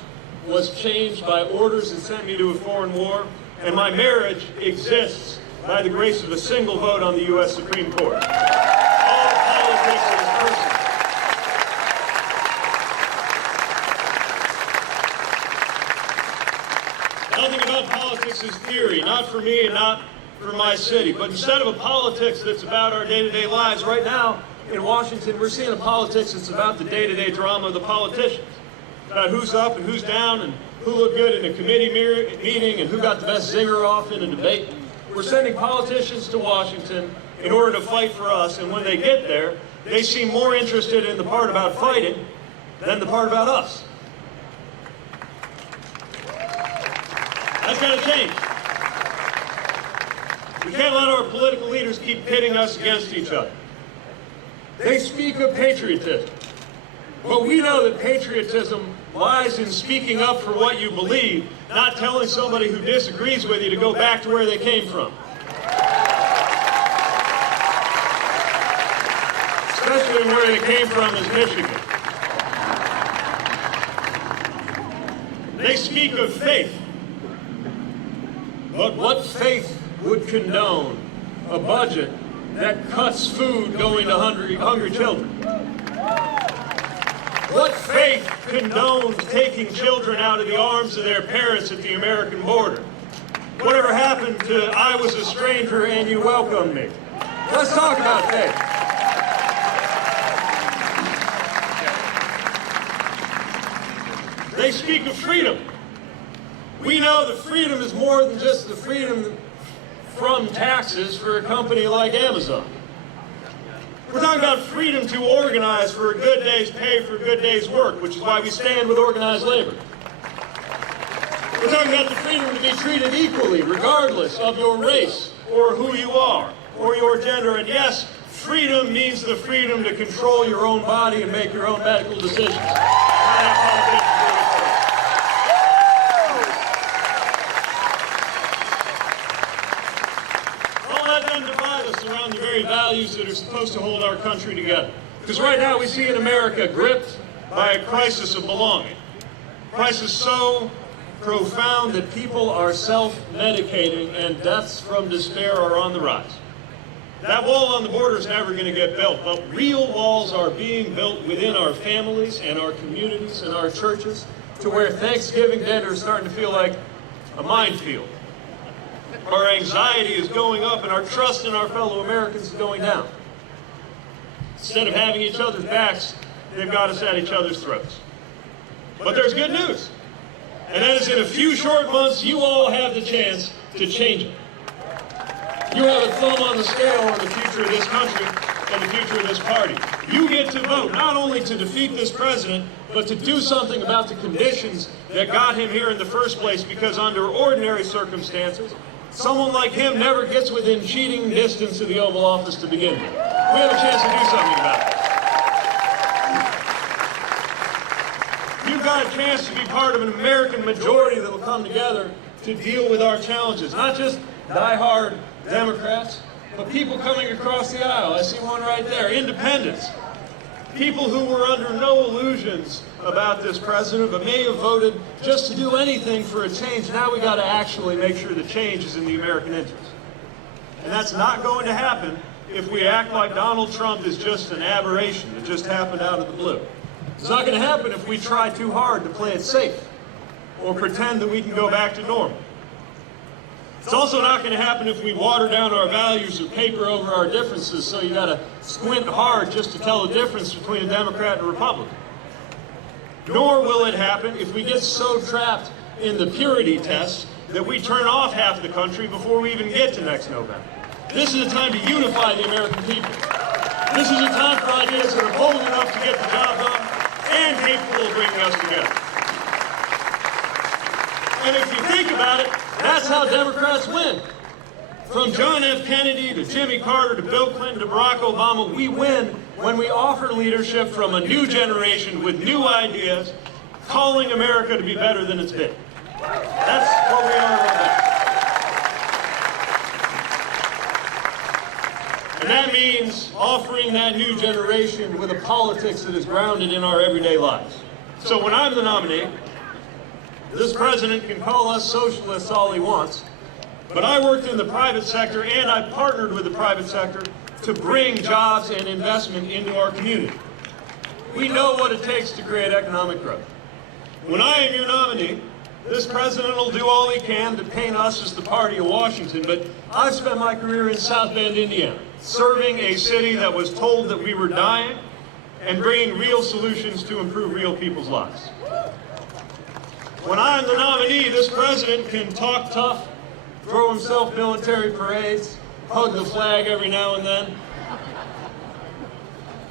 was changed by orders that sent me to a foreign war, and my marriage exists by the grace of a single vote on the U.S. Supreme Court. All politics is personal. Nothing about politics is theory, not for me and not for my city. But instead of a politics that's about our day-to-day lives, right now in Washington, we're seeing a politics that's about the day-to-day drama of the politicians. About who's up and who's down and who looked good in a committee meeting and who got the best zinger off in a debate. We're sending politicians to Washington in order to fight for us, and when they get there, they seem more interested in the part about fighting than the part about us. That's got to change. We can't let our political leaders keep pitting us against each other. They speak of patriotism, but we know that patriotism lies in speaking up for what you believe, not telling somebody who disagrees with you to go back to where they came from. Especially where they came from is Michigan. They speak of faith, but what faith would condone a budget that cuts food going to hungry children? What faith condones taking children out of the arms of their parents at the American border? Whatever happened to I was a stranger and you welcomed me? Let's talk about faith. They speak of freedom. We know that freedom is more than just the freedom from taxes for a company like Amazon. We're talking about freedom to organize for a good day's pay for a good day's work, which is why we stand with organized labor. We're talking about the freedom to be treated equally, regardless of your race, or who you are, or your gender. And yes, freedom means the freedom to control your own body and make your own medical decisions. Around the very values that are supposed to hold our country together. Because right now we see in America gripped by a crisis of belonging. A crisis so profound that people are self-medicating and deaths from despair are on the rise. That wall on the border is never going to get built, but real walls are being built within our families and our communities and our churches to where Thanksgiving dinner is starting to feel like a minefield. Our anxiety is going up and our trust in our fellow Americans is going down. Instead of having each other's backs, they've got us at each other's throats. But there's good news. And that is in a few short months, you all have the chance to change it. You have a thumb on the scale on the future of this country and the future of this party. You get to vote not only to defeat this president, but to do something about the conditions that got him here in the first place, because under ordinary circumstances, someone like him never gets within cheating distance of the Oval Office to begin with. We have a chance to do something about it. You've got a chance to be part of an American majority that will come together to deal with our challenges. Not just die-hard Democrats, but people coming across the aisle. I see one right there. Independents. People who were under no illusions about this president, but may have voted just to do anything for a change. Now we got to actually make sure the change is in the American interest. And that's not going to happen if we act like Donald Trump is just an aberration that just happened out of the blue. It's not going to happen if we try too hard to play it safe or pretend that we can go back to normal. It's also not going to happen if we water down our values or paper over our differences, so you got to squint hard just to tell the difference between a Democrat and a Republican. Nor will it happen if we get so trapped in the purity test that we turn off half the country before we even get to next November. This is a time to unify the American people. This is a time for ideas that are bold enough to get the job done and capable of bringing us together. And if you think about it, that's how Democrats win. From John F. Kennedy to Jimmy Carter to Bill Clinton to Barack Obama, we win when we offer leadership from a new generation with new ideas, calling America to be better than it's been. That's what we are right now. And that means offering that new generation with a politics that is grounded in our everyday lives. So when I'm the nominee, this president can call us socialists all he wants, but I worked in the private sector and I partnered with the private sector to bring jobs and investment into our community. We know what it takes to create economic growth. When I am your nominee, this president will do all he can to paint us as the party of Washington, but I've spent my career in South Bend, Indiana, serving a city that was told that we were dying and bringing real solutions to improve real people's lives. When I'm the nominee, this president can talk tough, throw himself military parades, hug the flag every now and then.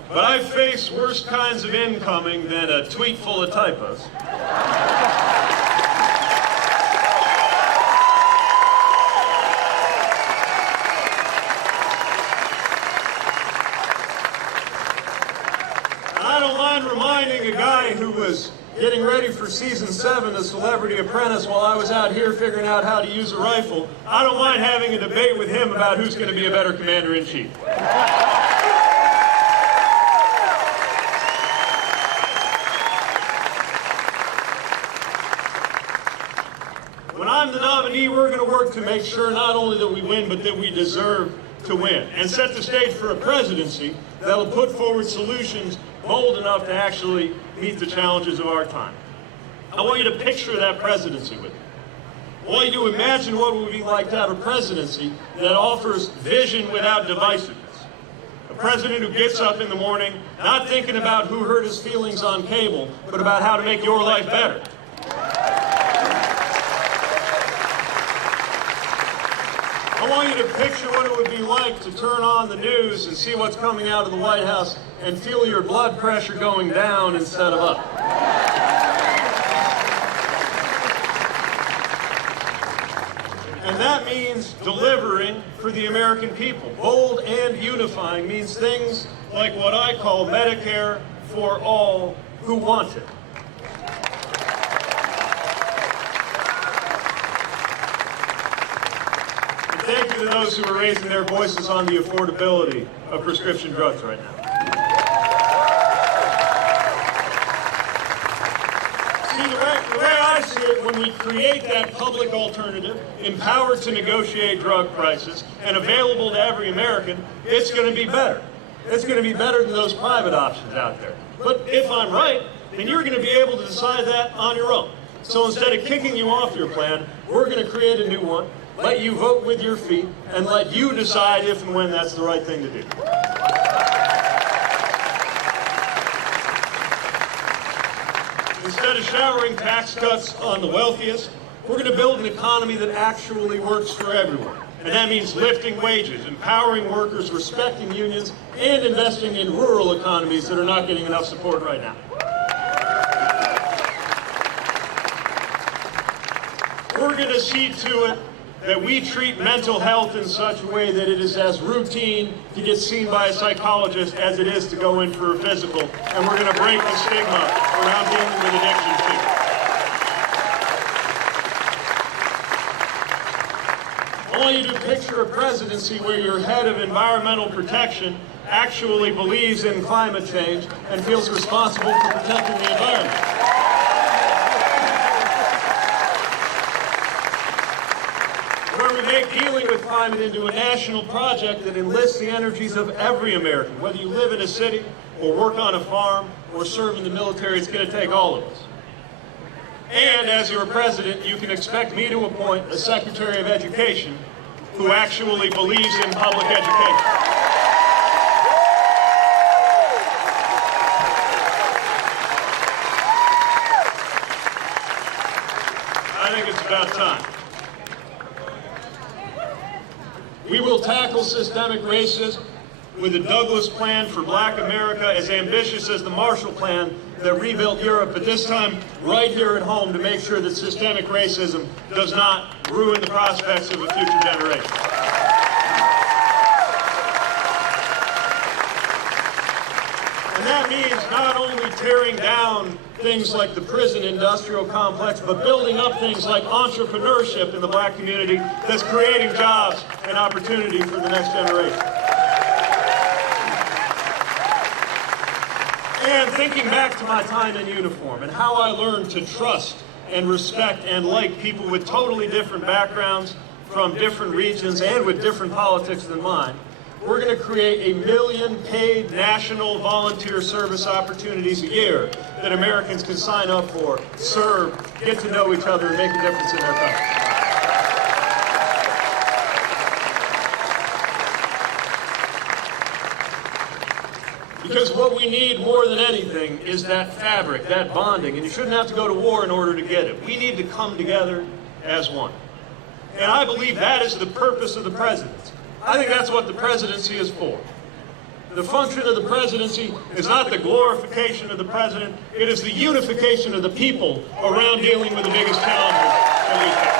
But I've faced worse kinds of incoming than a tweet full of typos. I don't mind reminding a guy who was getting ready for season 7 of Celebrity Apprentice while I was out here figuring out how to use a rifle. I don't mind having a debate with him about who's going to be a better commander-in-chief. When I'm the nominee, we're going to work to make sure not only that we win, but that we deserve to win, and set the stage for a presidency that'll put forward solutions bold enough to actually meet the challenges of our time. I want you to picture that presidency with me. I want you to imagine what it would be like to have a presidency that offers vision without divisiveness. A president who gets up in the morning not thinking about who hurt his feelings on cable, but about how to make your life better. I want you to picture what it would be like to turn on the news and see what's coming out of the White House and feel your blood pressure going down instead of up. And that means delivering for the American people. Bold and unifying means things like what I call Medicare for all who want it. Thank you to those who are raising their voices on the affordability of prescription drugs right now. See, the way I see it, when we create that public alternative, empowered to negotiate drug prices, and available to every American, it's going to be better. It's going to be better than those private options out there. But if I'm right, then you're going to be able to decide that on your own. So instead of kicking you off your plan, we're going to create a new one, let you vote with your feet, and let you decide if and when that's the right thing to do. Instead of showering tax cuts on the wealthiest, we're going to build an economy that actually works for everyone. And that means lifting wages, empowering workers, respecting unions, and investing in rural economies that are not getting enough support right now. We're going to see to it that we treat mental health in such a way that it is as routine to get seen by a psychologist as it is to go in for a physical. And we're going to break the stigma around dealing with addiction too. I want you to picture a presidency where your head of environmental protection actually believes in climate change and feels responsible for protecting the environment. Where we make dealing with climate into a national project that enlists the energies of every American, whether you live in a city or work on a farm or serve in the military, it's going to take all of us. And as your president, you can expect me to appoint a Secretary of Education who actually believes in public education. I think it's about time. We will tackle systemic racism with a Douglas plan for Black America, as ambitious as the Marshall Plan that rebuilt Europe, but this time right here at home to make sure that systemic racism does not ruin the prospects of a future generation. And that means not only tearing down things like the prison industrial complex, but building up things like entrepreneurship in the Black community that's creating jobs and opportunity for the next generation. And thinking back to my time in uniform and how I learned to trust and respect and like people with totally different backgrounds from different regions and with different politics than mine, we're going to create 1 million paid national volunteer service opportunities a year that Americans can sign up for, serve, get to know each other, and make a difference in their country. Because what we need more than anything is that fabric, that bonding, and you shouldn't have to go to war in order to get it. We need to come together as one. And I believe that is the purpose of the presidency. I think that's what the presidency is for. The function of the presidency is not the glorification of the president, it is the unification of the people around dealing with the biggest challenges that we face.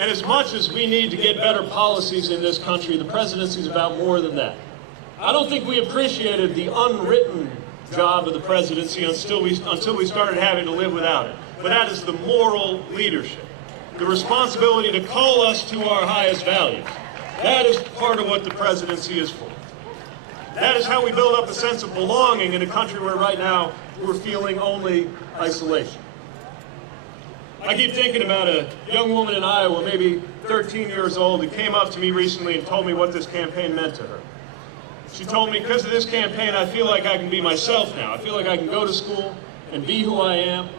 And as much as we need to get better policies in this country, the presidency is about more than that. I don't think we appreciated the unwritten job of the presidency until we started having to live without it. But that is the moral leadership, the responsibility to call us to our highest values. That is part of what the presidency is for. That is how we build up a sense of belonging in a country where right now we're feeling only isolation. I keep thinking about a young woman in Iowa, maybe 13 years old, who came up to me recently and told me what this campaign meant to her. She told me, because of this campaign, I feel like I can be myself now. I feel like I can go to school and be who I am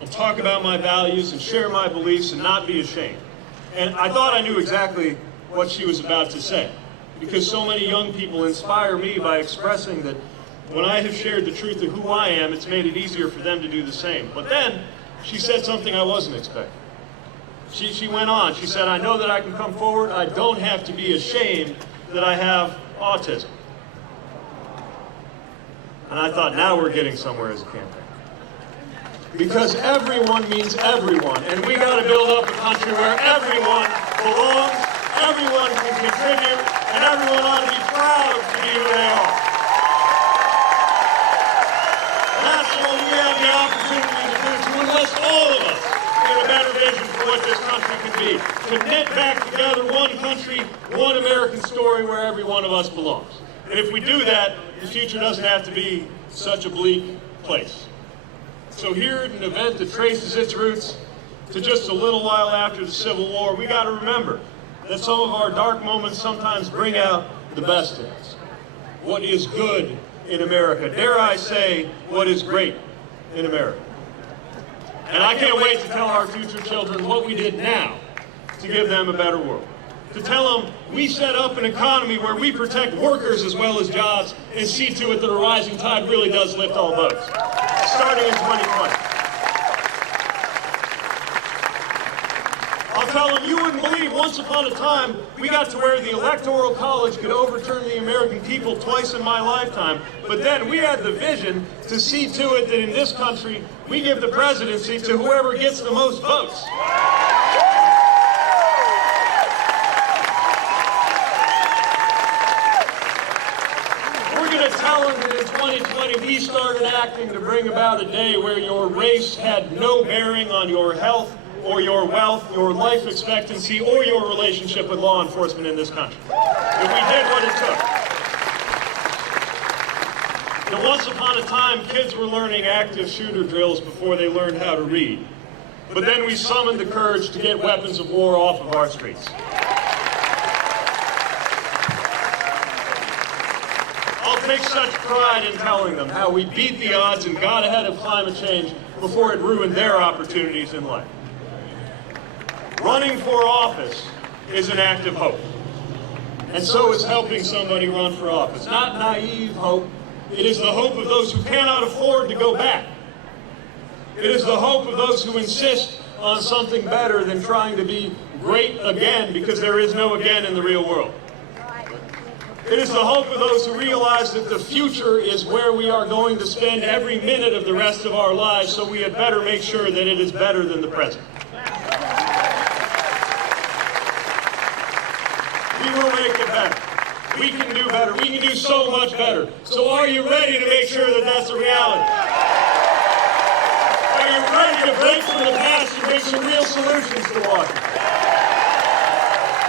and talk about my values and share my beliefs and not be ashamed. And I thought I knew exactly what she was about to say, because so many young people inspire me by expressing that when I have shared the truth of who I am, it's made it easier for them to do the same. But then she said something I wasn't expecting. She went on. She said, I know that I can come forward. I don't have to be ashamed that I have autism. And I thought, now we're getting somewhere as a campaign. Because everyone means everyone. And we got to build up a country where everyone belongs, everyone can contribute, and everyone ought to be proud to be who they are. And that's what we have the opportunity to do, to enlist all of us in a better vision for what this country can be. To knit back together one country, one American story where every one of us belongs. And if we do that, the future doesn't have to be such a bleak place. So here at an event that traces its roots to just a little while after the Civil War, we got to remember that some of our dark moments sometimes bring out the best in us. What is good in America? Dare I say, what is great in America? And I can't wait to tell our future children what we did now to give them a better world. To tell them we set up an economy where we protect workers as well as jobs and see to it that a rising tide really does lift all boats, starting in 2020. I'll tell them, you wouldn't believe, once upon a time, we got to where the Electoral College could overturn the American people twice in my lifetime. But then we had the vision to see to it that in this country, we give the presidency to whoever gets the most votes. Tell them that in 2020 we started acting to bring about a day where your race had no bearing on your health or your wealth, your life expectancy, or your relationship with law enforcement in this country. If we did what it took. Now, once upon a time, kids were learning active shooter drills before they learned how to read. But then we summoned the courage to get weapons of war off of our streets. I'll take such pride in telling them how we beat the odds and got ahead of climate change before it ruined their opportunities in life. Running for office is an act of hope. And so is helping somebody run for office. Not naive hope. It is the hope of those who cannot afford to go back. It is the hope of those who insist on something better than trying to be great again, because there is no again in the real world. It is the hope of those who realize that the future is where we are going to spend every minute of the rest of our lives, so we had better make sure that it is better than the present. We will make it better. We can do better. We can do so much better. So are you ready to make sure that that's a reality? Are you ready to break from the past and bring some real solutions to Washington?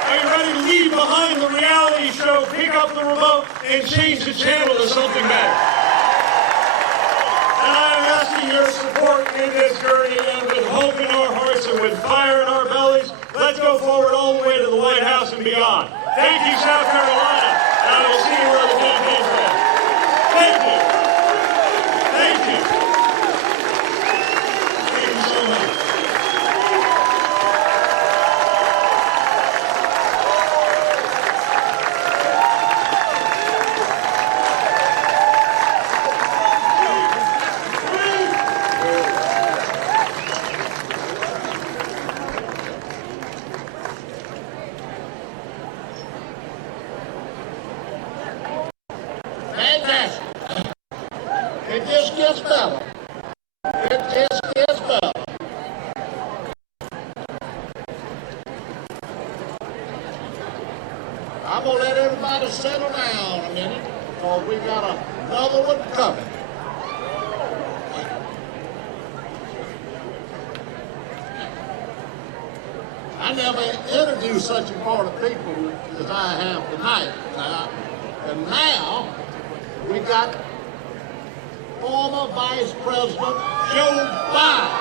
Are you ready to leave behind the reality show, pick up the remote, and change the channel to something better? And I am asking your support in this journey, and with hope in our hearts and with fire in our bellies, let's go forward all the way to the White House and beyond. Thank you, South Carolina, and I will see you where the campaign's at. Thank you. Thank you. Thank you so much. Fantastic. It just gets better. It just gets better. I'm going to let everybody settle down a minute, because we got another one coming. I never interviewed such important people as I have tonight. And now, we got former Vice President Joe Biden.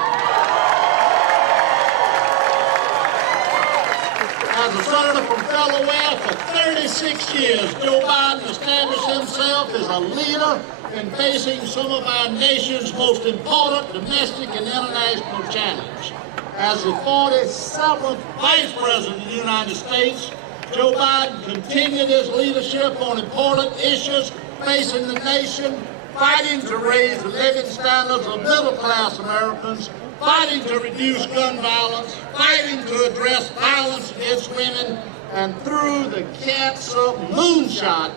As a senator from Delaware for 36 years, Joe Biden established himself as a leader in facing some of our nation's most important domestic and international challenges. As the 47th Vice President of the United States, Joe Biden continued his leadership on important issues facing the nation, fighting to raise the living standards of middle-class Americans, fighting to reduce gun violence, fighting to address violence against women, and through the cancer moonshot,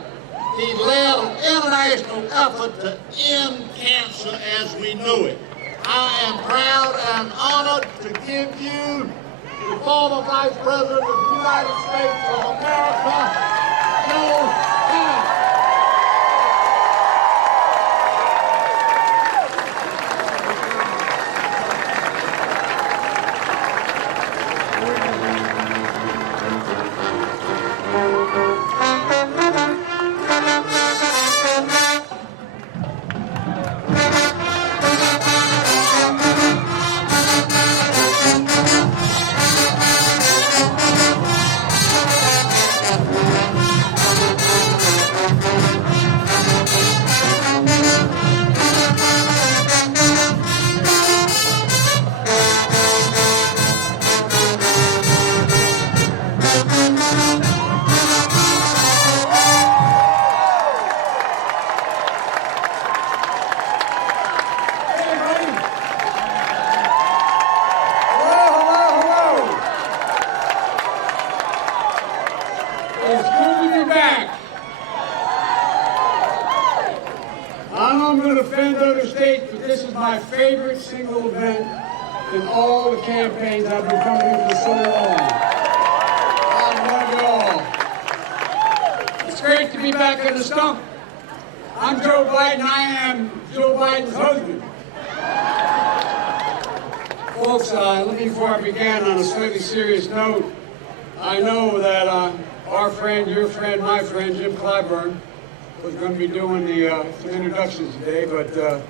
he led an international effort to end cancer as we know it. I am proud and honored to give you the former Vice President of the United States of America, Joe Biden. My favorite single event in all the campaigns I've been coming to for so long. I love it all. It's great to be back on the stump. I'm Joe Biden. I am Joe Biden's husband. Folks, let me, before I begin, on a slightly serious note, I know that our friend, your friend, my friend, Jim Clyburn, was going to be doing some introductions today, but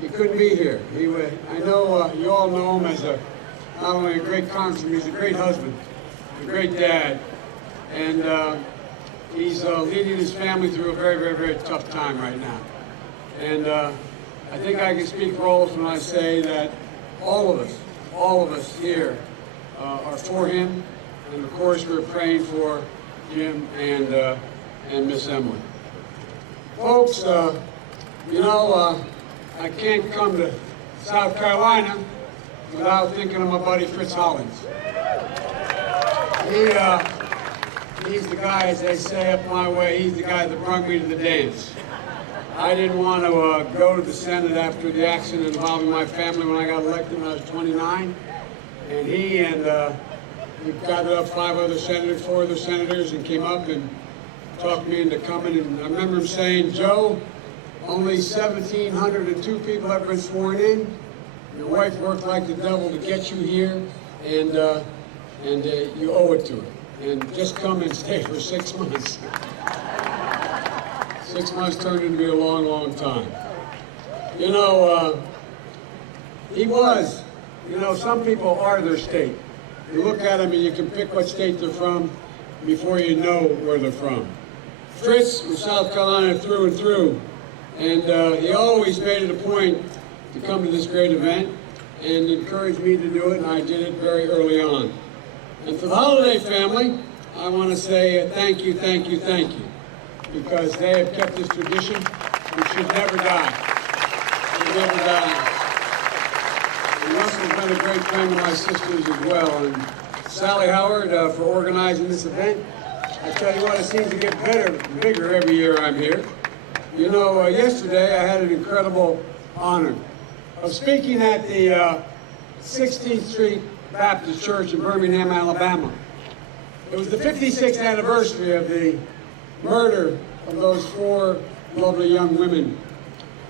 he couldn't be here. I know you all know him as not only a great congressman, he's a great husband, a great dad, and he's leading his family through a very, very, very tough time right now. And I think I can speak for all of us when I say that all of us here are for him, and of course we're praying for Jim and Miss Emily. Folks, you know, I can't come to South Carolina without thinking of my buddy Fritz Hollins. He's the guy, as they say up my way, he's the guy that brought me to the dance. I didn't want to go to the Senate after the accident involving my family when I got elected when I was 29. And he got up 4 other senators, and came up and talked me into coming. And I remember him saying, Joe, only 1,702 people have been sworn in. Your wife worked like the devil to get you here, and you owe it to her. And just come and stay for 6 months. 6 months turned into be a long, long time. You know, he was, you know, some people are their state. You look at them and you can pick what state they're from before you know where they're from. Fritz was South Carolina through and through, and he always made it a point to come to this great event and encouraged me to do it, and I did it very early on. And for the Holiday family, I want to say thank you, thank you, thank you, because they have kept this tradition, which should never die. Should never die. And Russell's been a great friend of my sister's as well, and Sally Howard for organizing this event. I tell you what, it seems to get better and bigger every year I'm here. You know, yesterday I had an incredible honor of speaking at the 16th Street Baptist Church in Birmingham, Alabama. It was the 56th anniversary of the murder of those 4 lovely young women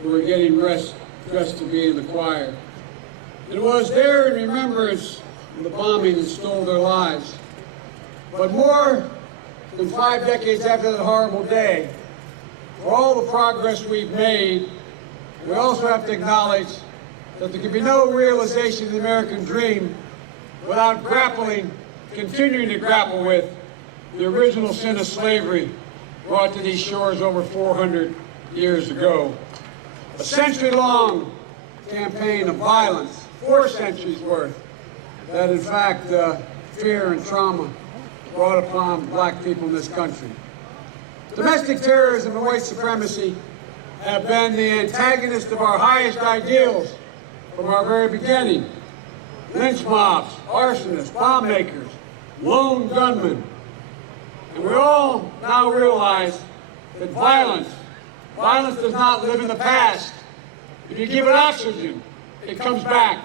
who were getting dressed to be in the choir. It was there in remembrance of the bombing that stole their lives. But more than 5 decades after that horrible day, for all the progress we've made, we also have to acknowledge that there can be no realization of the American dream without continuing to grapple with the original sin of slavery brought to these shores over 400 years ago. A century-long campaign of violence, 4 centuries worth, that in fact fear and trauma brought upon black people in this country. Domestic terrorism and white supremacy have been the antagonist of our highest ideals from our very beginning. Lynch mobs, arsonists, bomb makers, lone gunmen. And we all now realize that violence does not live in the past. If you give it oxygen, it comes back.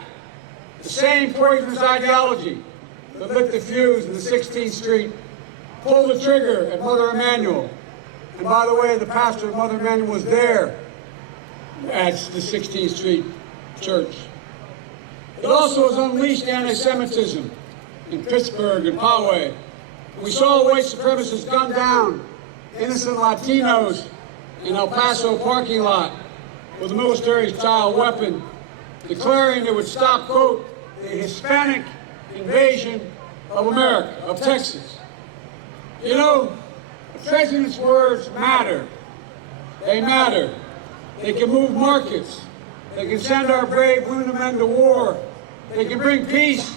The same poisonous ideology that lit the fuse in the 16th Street pulled the trigger at Mother Emanuel. And by the way, the pastor of Mother Emanuel was there at the 16th Street Church. It also has unleashed anti-Semitism in Pittsburgh and Poway. We saw white supremacists gun down innocent Latinos in El Paso parking lot with a military's child weapon, declaring it would stop, quote, the Hispanic invasion of America, of Texas. You know, the president's words matter. They matter. They can move markets. They can send our brave women and men to war. They can bring peace.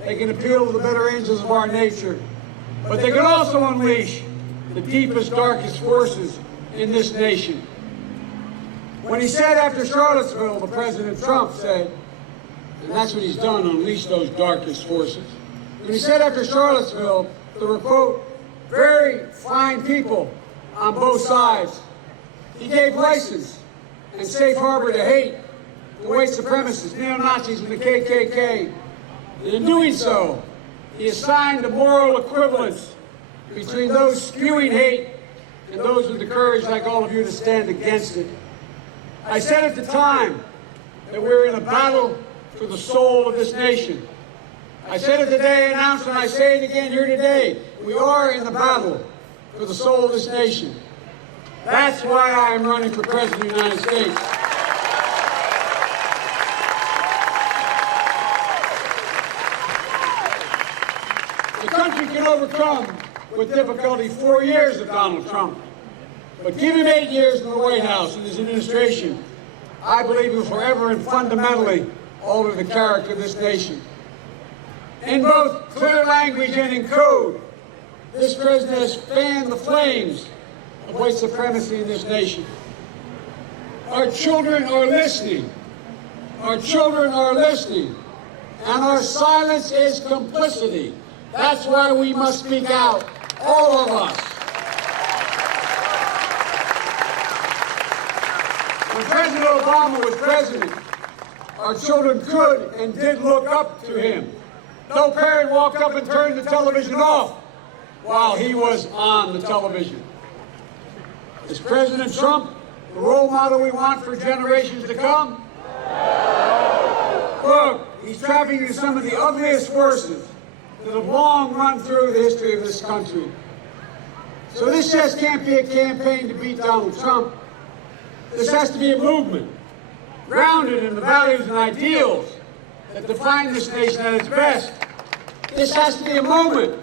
They can appeal to the better angels of our nature. But they can also unleash the deepest, darkest forces in this nation. When he said after Charlottesville, the President Trump said, and that's what he's done, unleash those darkest forces. When he said after Charlottesville, there were, quote, very fine people on both sides, he gave license and safe harbor to hate the white supremacists, neo-Nazis, and the KKK. And in doing so, he assigned a moral equivalence between those spewing hate and those with the courage, like all of you, to stand against it. I said at the time that we're in a battle for the soul of this nation. I said it today, announced, and I say it again here today. We are in the battle for the soul of this nation. That's why I am running for President of the United States. The country can overcome with difficulty 4 years of Donald Trump. But give him 8 years in the White House and his administration, I believe he will forever and fundamentally alter the character of this nation. In both clear language and in code, this president has fanned the flames of white supremacy in this nation. Our children are listening. Our children are listening. And our silence is complicity. That's why we must speak out, all of us. When President Obama was president, our children could and did look up to him. No parent walked up and turned the television off while he was on the television. Is President Trump the role model we want for generations to come? Look, he's trapping into some of the ugliest forces that have long run through the history of this country. So this just can't be a campaign to beat Donald Trump. This has to be a movement, grounded in the values and ideals that define this nation at its best. This has to be a moment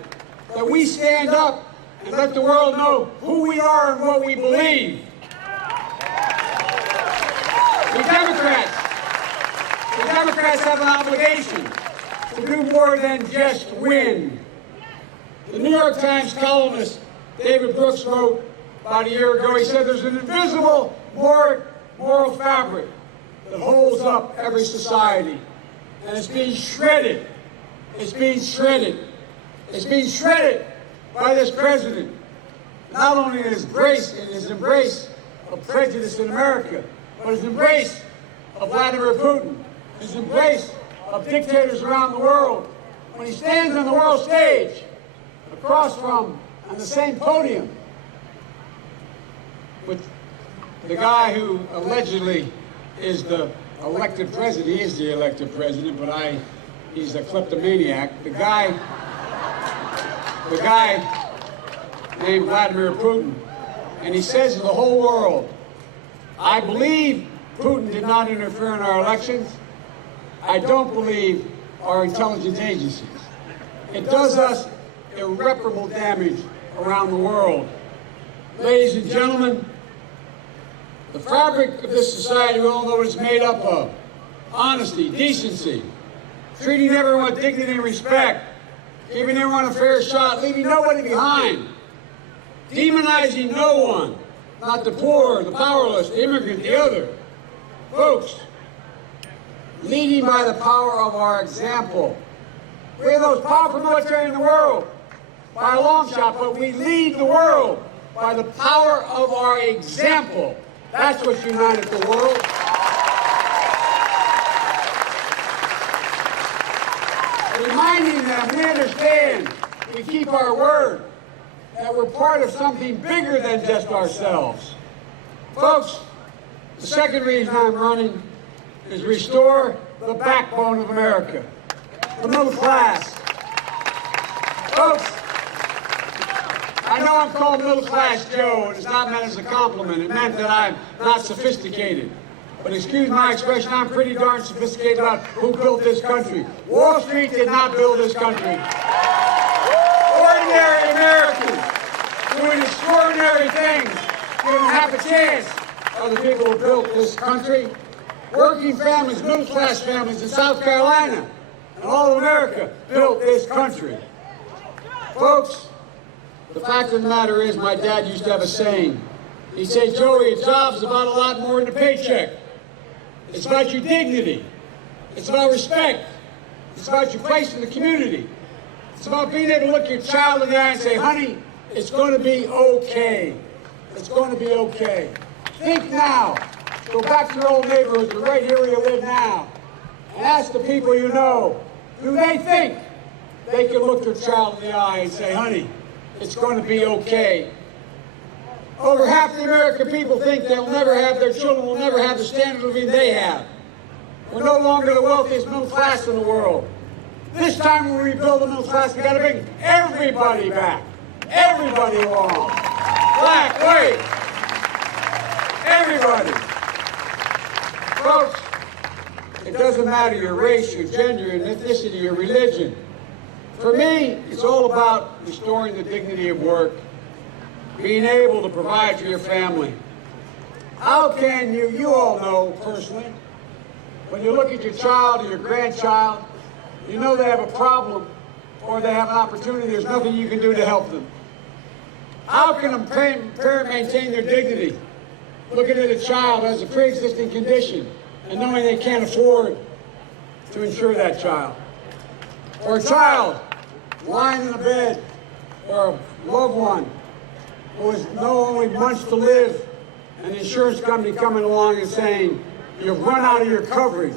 that we stand up and let the world know who we are and what we believe. The Democrats have an obligation to do more than just win. The New York Times columnist David Brooks wrote about a year ago, he said there's an invisible moral fabric that holds up every society. And it's being shredded. It's being shredded. It's being shredded by this president. Not only in his embrace of prejudice in America, but his embrace of Vladimir Putin, his embrace of dictators around the world. When he stands on the world stage, across from, on the same podium, with the guy who allegedly is the elected president. He is the elected president, but he's a kleptomaniac. The guy named Vladimir Putin, and he says to the whole world, I believe Putin did not interfere in our elections. I don't believe our intelligence agencies. It does us irreparable damage around the world. Ladies and gentlemen, the fabric of this society, we all know what it's made up of. Honesty, decency, treating everyone with dignity and respect, giving everyone a fair shot, leaving nobody behind, demonizing no one, not the poor, the powerless, the immigrant, the other. Folks, leading by the power of our example. We have the most powerful military in the world by a long shot, but we lead the world by the power of our example. That's what's united the world. Reminding them we understand, we keep our word, that we're part of something bigger than just ourselves. Folks, the second reason I'm running is restore the backbone of America, the middle class. Folks, I know I'm called middle class Joe, and it's not meant as a compliment. It meant that I'm not sophisticated. But excuse my expression, I'm pretty darn sophisticated about who built this country. Wall Street did not build this country. Ordinary Americans doing extraordinary things, given half a chance, are the people who built this country. Working families, middle class families in South Carolina and all of America built this country. Folks, the fact of the matter is, my dad used to have a saying. He said, Joey, a job's about a lot more than a paycheck. It's about your dignity. It's about respect. It's about your place in the community. It's about being able to look your child in the eye and say, honey, it's going to be okay. It's going to be okay. Think now. Go back to your old neighborhoods, but right here where you live now, and ask the people you know, do they think they can look their child in the eye and say, honey, it's going to be okay? Over half the American people think their children will never have the standard of living they have. We're no longer the wealthiest middle class in the world. This time when we rebuild the middle class, we got to bring everybody back. Everybody along. Black, white, everybody. Folks, it doesn't matter your race, your gender, your ethnicity, your religion. For me, it's all about restoring the dignity of work, being able to provide for your family. How can you all know personally, when you look at your child or your grandchild, you know they have a problem or they have an opportunity, there's nothing you can do to help them. How can a parent maintain their dignity, looking at a child who has a pre-existing condition and knowing they can't afford to insure that child? Or a child lying in a bed, or a loved one who has no only months to live, and the insurance company coming along and saying, you've run out of your coverage,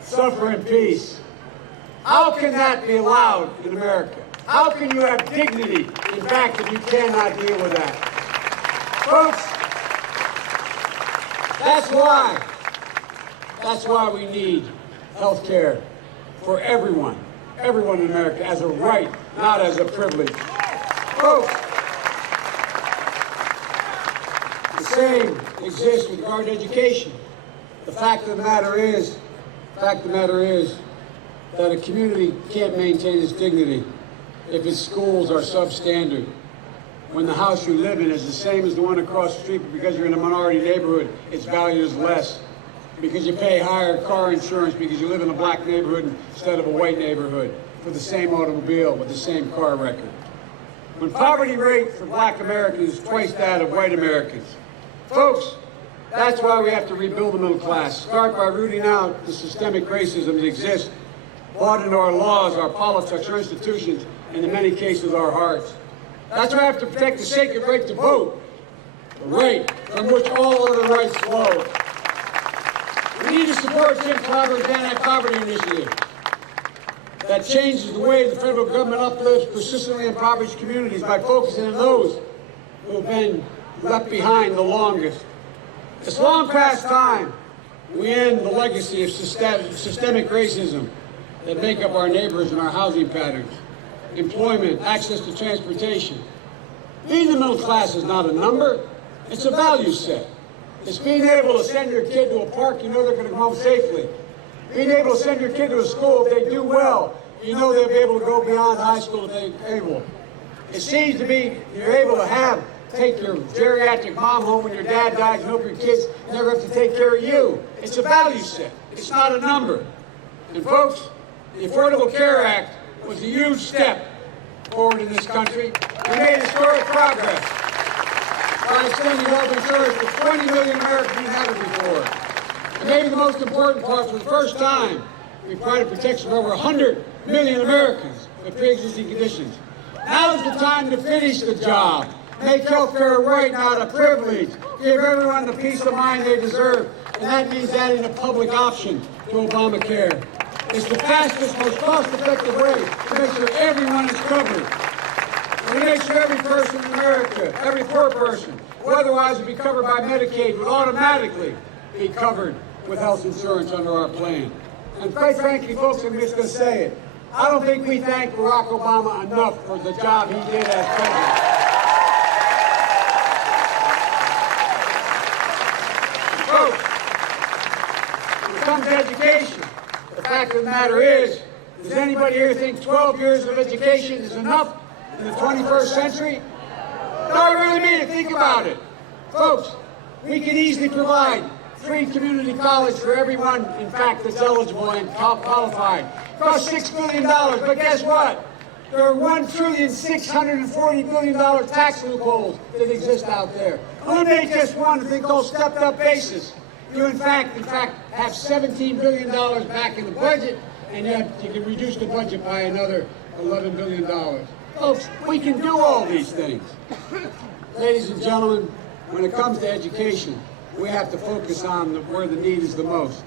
suffer in peace. How can that be allowed in America? How can you have dignity, in fact, if you cannot deal with that? Folks, that's why we need health care for everyone in America, as a right, not as a privilege. Folks, the same exists with regard to education. The fact of the matter is that a community can't maintain its dignity if its schools are substandard. When the house you live in is the same as the one across the street, but because you're in a minority neighborhood, its value is less. Because you pay higher car insurance because you live in a black neighborhood instead of a white neighborhood, for the same automobile with the same car record. When poverty rate for black Americans is twice that of white Americans. Folks, that's why we have to rebuild the middle class. Start by rooting out the systemic racism that exists, brought into our laws, our politics, our institutions, and in many cases our hearts. That's why we have to protect the sacred right to vote, the right from which all other rights flow. We need to support Jim Clobber's anti-poverty initiative that changes the way the federal government uplifts persistently impoverished communities by focusing on those who have been left behind the longest. It's long past time we end the legacy of systemic racism that make up our neighborhoods and our housing patterns, employment, access to transportation. Being the middle class is not a number, it's a value set. It's being able to send your kid to a park, you know they're going to come home safely. Being able to send your kid to a school, if they do well, you know they'll be able to go beyond high school if they're able. It seems to be you're able to take your geriatric mom home when your dad dies and hope your kids never have to take care of you. It's a value set. It's not a number. And folks, the Affordable Care Act was a huge step forward in this country. We made historic progress by extending health insurance to 20 million Americans who haven't before. And maybe the most important part, for the first time, we provided protection for over 100 million Americans with pre-existing conditions. Now is the time to finish the job. Make health care a right, not a privilege. Give everyone the peace of mind they deserve. And that means adding a public option to Obamacare. It's the fastest, most cost-effective way to make sure everyone is covered. And to make sure every person in America, every poor person, who otherwise would be covered by Medicaid, would automatically be covered with health insurance under our plan. And quite frankly, folks, I'm just going to say it. I don't think we thank Barack Obama enough for the job he did as president. Folks, when it comes to education, the fact of the matter is, does anybody here think 12 years of education is enough in the 21st century? No, I really mean it. Think about it. Folks, we can easily provide free community college for everyone, in fact, that's eligible and qualified. It costs $6 billion, but guess what? There are $1,640 billion tax loopholes that exist out there. Eliminate just one if they go stepped-up basis. You, in fact, have $17 billion back in the budget, and yet you can reduce the budget by another $11 billion. Folks, we can do all these things. Ladies and gentlemen, when it comes to education, we have to focus on where the need is the most.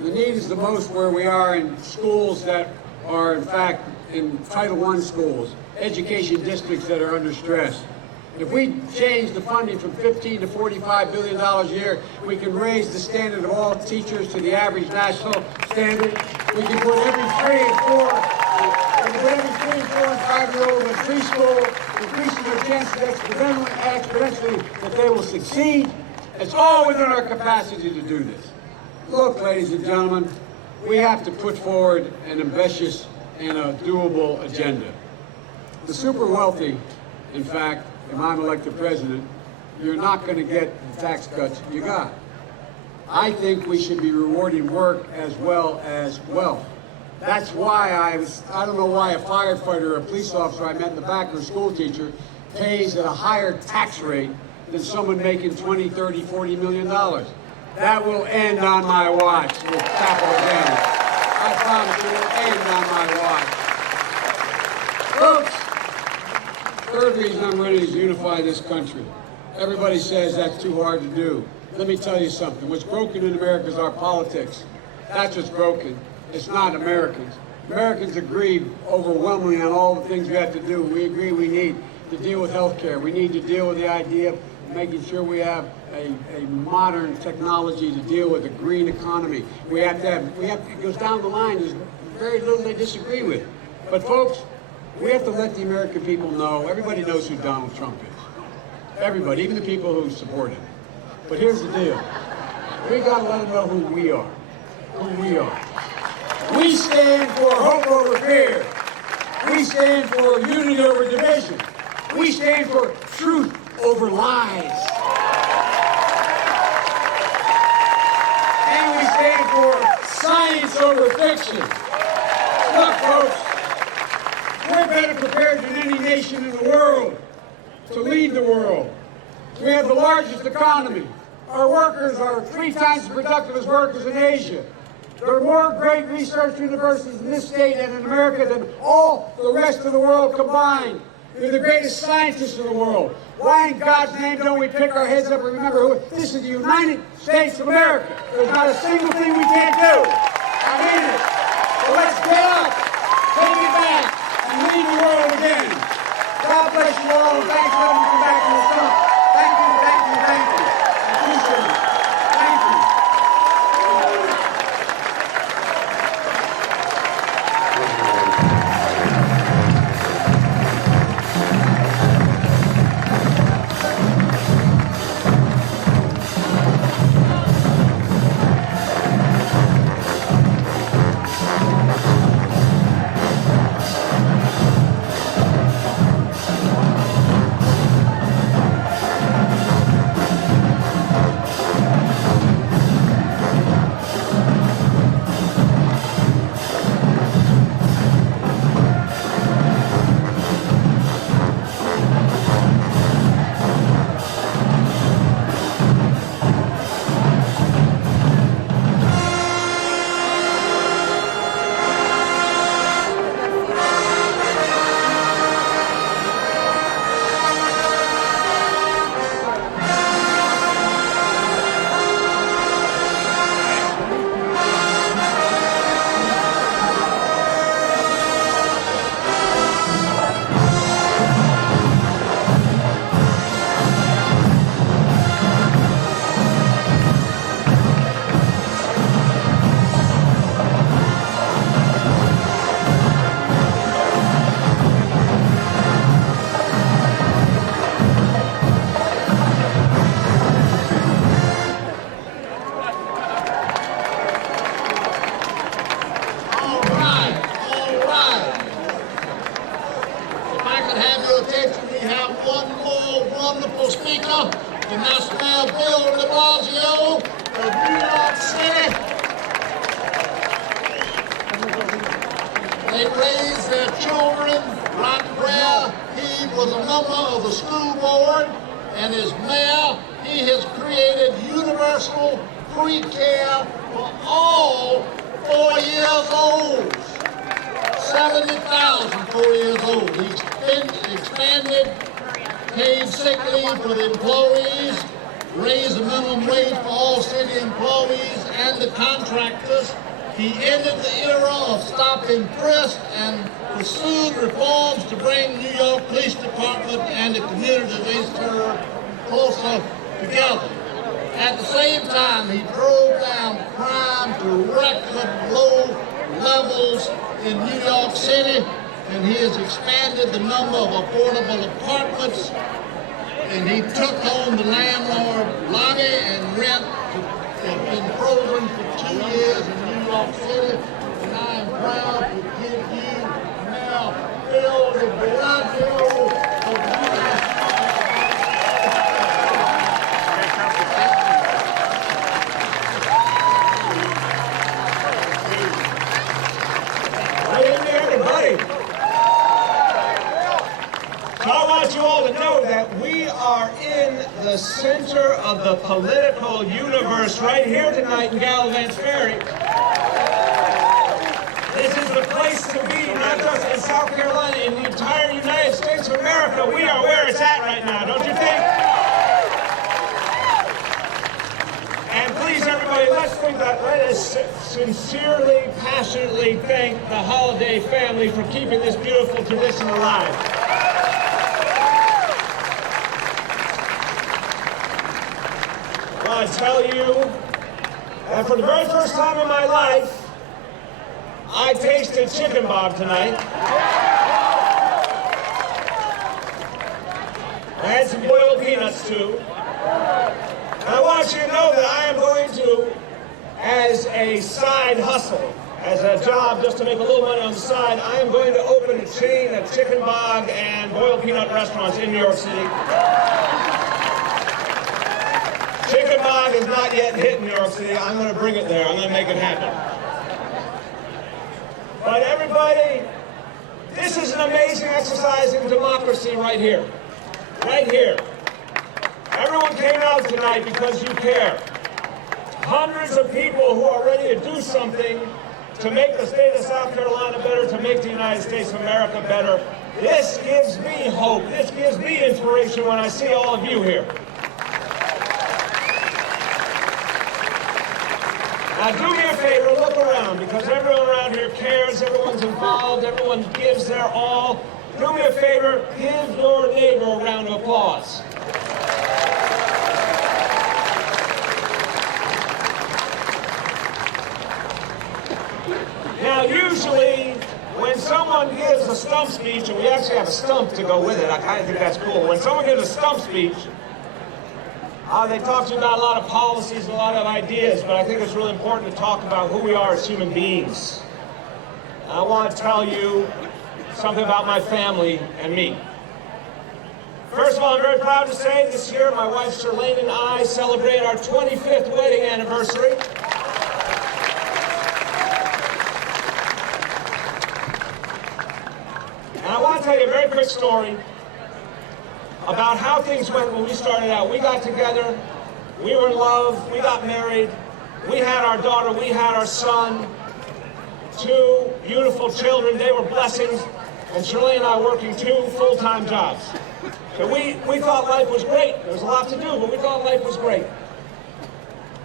The need is the most where we are in schools that are, in fact, in Title I schools, education districts that are under stress. If we change the funding from $15 to $45 billion a year, we can raise the standard of all teachers to the average national standard. We can put every 3 and 4 and 5-year-old in preschool, increasing their chances exponentially that they will succeed. It's all within our capacity to do this. Look, ladies and gentlemen, we have to put forward an ambitious and a doable agenda. The super wealthy, in fact, if I'm elected president, you're not going to get the tax cuts you got. I think we should be rewarding work as well as wealth. That's why I don't know why a firefighter or a police officer I met in the back or a school teacher pays at a higher tax rate than someone making $20, $30, $40 million. That will end on my watch with capital gains. I promise it will end on my watch. Folks, third reason I'm ready is unify this country. Everybody says that's too hard to do. Let me tell you something. What's broken in America is our politics. That's what's broken. It's not Americans. Americans agree overwhelmingly on all the things we have to do. We agree we need to deal with health care. We need to deal with the idea of making sure we have a modern technology to deal with a green economy. It goes down the line. There's very little they disagree with. But folks, we have to let the American people know, everybody knows who Donald Trump is. Everybody, even the people who support him. But here's the deal. We got to let them know who we are. Who we are. We stand for hope over fear. We stand for unity over division. We stand for truth over lies. And we stand for science over fiction. Look, folks, we're better prepared than any nation in the world to lead the world. We have the largest economy. Our workers are 3 times as productive as workers in Asia. There are more great research universities in this state and in America than all the rest of the world combined. We're the greatest scientists in the world. Why in God's name don't we pick our heads up and remember who this is? The United States of America. There's not a single thing we can't do. I mean it. So let's get up, take it back, and lead the world again. God bless you all, and thanks for letting me come back in the sun. Thank you, thank you, thank you. I appreciate it. Thank you. And that's Mayor Bill Blasio of New York City. They raised their children right where he was a member of the school board, and as mayor, he has created universal free care for all 4 years old. 70,000 4 years old. He's expanded paid sick leave for the employees, raised the minimum wage for all city employees and the contractors. He ended the era of stop and frisk and pursued reforms to bring New York Police Department and the communities they serve closer together. At the same time, he drove down crime to record low levels in New York City, and he has expanded the number of affordable apartments, and he took on the landlord lobby and rent has been frozen for 2 years in New York City, and I am proud to give you now Bill de Blasio of New York. Good evening, everybody. So I want you all to know that we are in the center of the political universe right here tonight in Galivants Ferry. This is the place to be, not just in South Carolina, in the entire United States of America. We are where it's at right now, don't you think? And please, everybody, let us sincerely, passionately thank the Holiday family for keeping this beautiful tradition alive. I tell you that for the very first time in my life, I tasted chicken bob tonight. I had some boiled peanuts too. And I want you to know that I am going to, as a side hustle, as a job just to make a little money on the side, I am going to open a chain of chicken bog and boiled peanut restaurants in New York City. Chicken bog is not yet hit in New York City. I'm going to bring it there. I'm going to make it happen. But everybody, this is an amazing exercise in democracy right here. Right here. Everyone came out tonight because you care. Hundreds of people who are ready to do something to make the state of South Carolina better, to make the United States of America better. This gives me hope. This gives me inspiration when I see all of you here. Now do me a favor, look around, because everyone around here cares, everyone's involved, everyone gives their all. Do me a favor, give your neighbor a round of applause. Now usually, when someone gives a stump speech, and we actually have a stump to go with it, I kind of think that's cool. When someone gives a stump speech, they talk to you about a lot of policies and a lot of ideas, but I think it's really important to talk about who we are as human beings. I want to tell you something about my family and me. First of all, I'm very proud to say this year my wife Shirlane and I celebrate our 25th wedding anniversary. And I want to tell you a very quick story about how things went when we started out. We got together, we were in love, we got married, we had our daughter, we had our son, 2 beautiful children, they were blessings, and Shirley and I working 2 full-time jobs. So we thought life was great. There was a lot to do, but we thought life was great.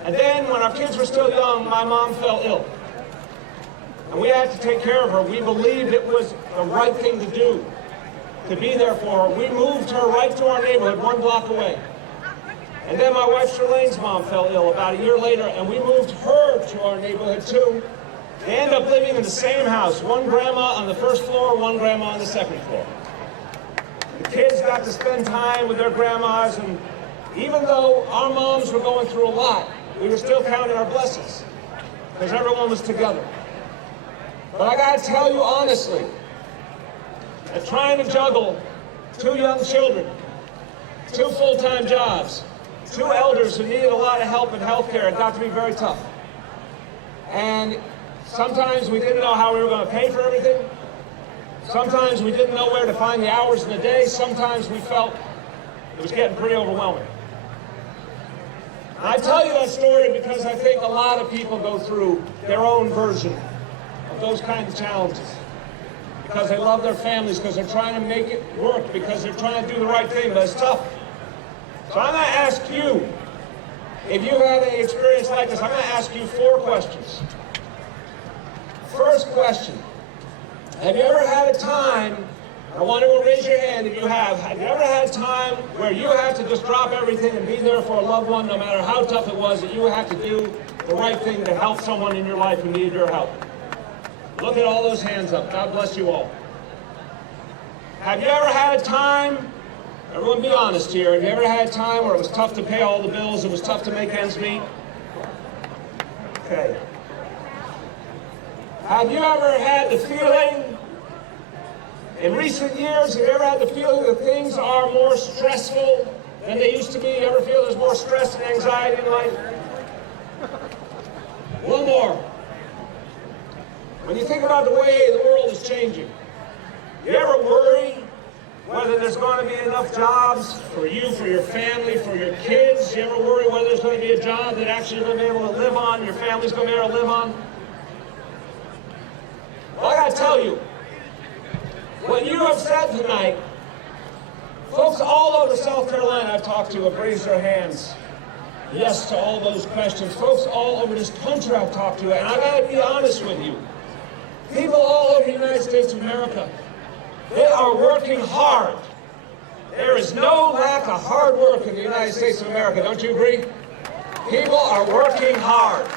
And then when our kids were still young, my mom fell ill. And we had to take care of her. We believed it was the right thing to do, to be there for her. We moved her right to our neighborhood, 1 block away. And then my wife Shirlane's mom fell ill about a year later, and we moved her to our neighborhood too. They ended up living in the same house, 1 grandma on the 1st floor, 1 grandma on the 2nd floor. The kids got to spend time with their grandmas, and even though our moms were going through a lot, we were still counting our blessings, because everyone was together. But I gotta tell you honestly, that trying to juggle 2 young children, 2 full-time jobs, 2 elders who needed a lot of help in healthcare, it got to be very tough. And sometimes we didn't know how we were going to pay for everything. Sometimes we didn't know where to find the hours in the day. Sometimes we felt it was getting pretty overwhelming. And I tell you that story because I think a lot of people go through their own version of those kinds of challenges. Because they love their families, because they're trying to make it work, because they're trying to do the right thing, but it's tough. So I'm going to ask you, if you've had any experience like this, I'm going to ask you 4 questions. First question, Have you ever had a time, I want everyone to raise your hand if you have you ever had a time where you had to just drop everything and be there for a loved one, no matter how tough it was, that you had to do the right thing to help someone in your life who needed your help? Look at all those hands up. God bless you all. Have you ever had a time, everyone be honest here, have you ever had a time where it was tough to pay all the bills, it was tough to make ends meet? Okay. Have you ever had the feeling, in recent years, have you ever had the feeling that things are more stressful than they used to be? You ever feel there's more stress and anxiety in life? One more. When you think about the way the world is changing, you ever worry whether there's going to be enough jobs for you, for your family, for your kids? You ever worry whether there's going to be a job that actually you're going to be able to live on, your family's going to be able to live on? Well, I got to tell you, what you have said tonight, folks all over South Carolina I've talked to have raised their hands. Yes to all those questions. Folks all over this country I've talked to, and I got to be honest with you. People all over the United States of America, they are working hard. There is no lack of hard work in the United States of America, don't you agree? People are working hard.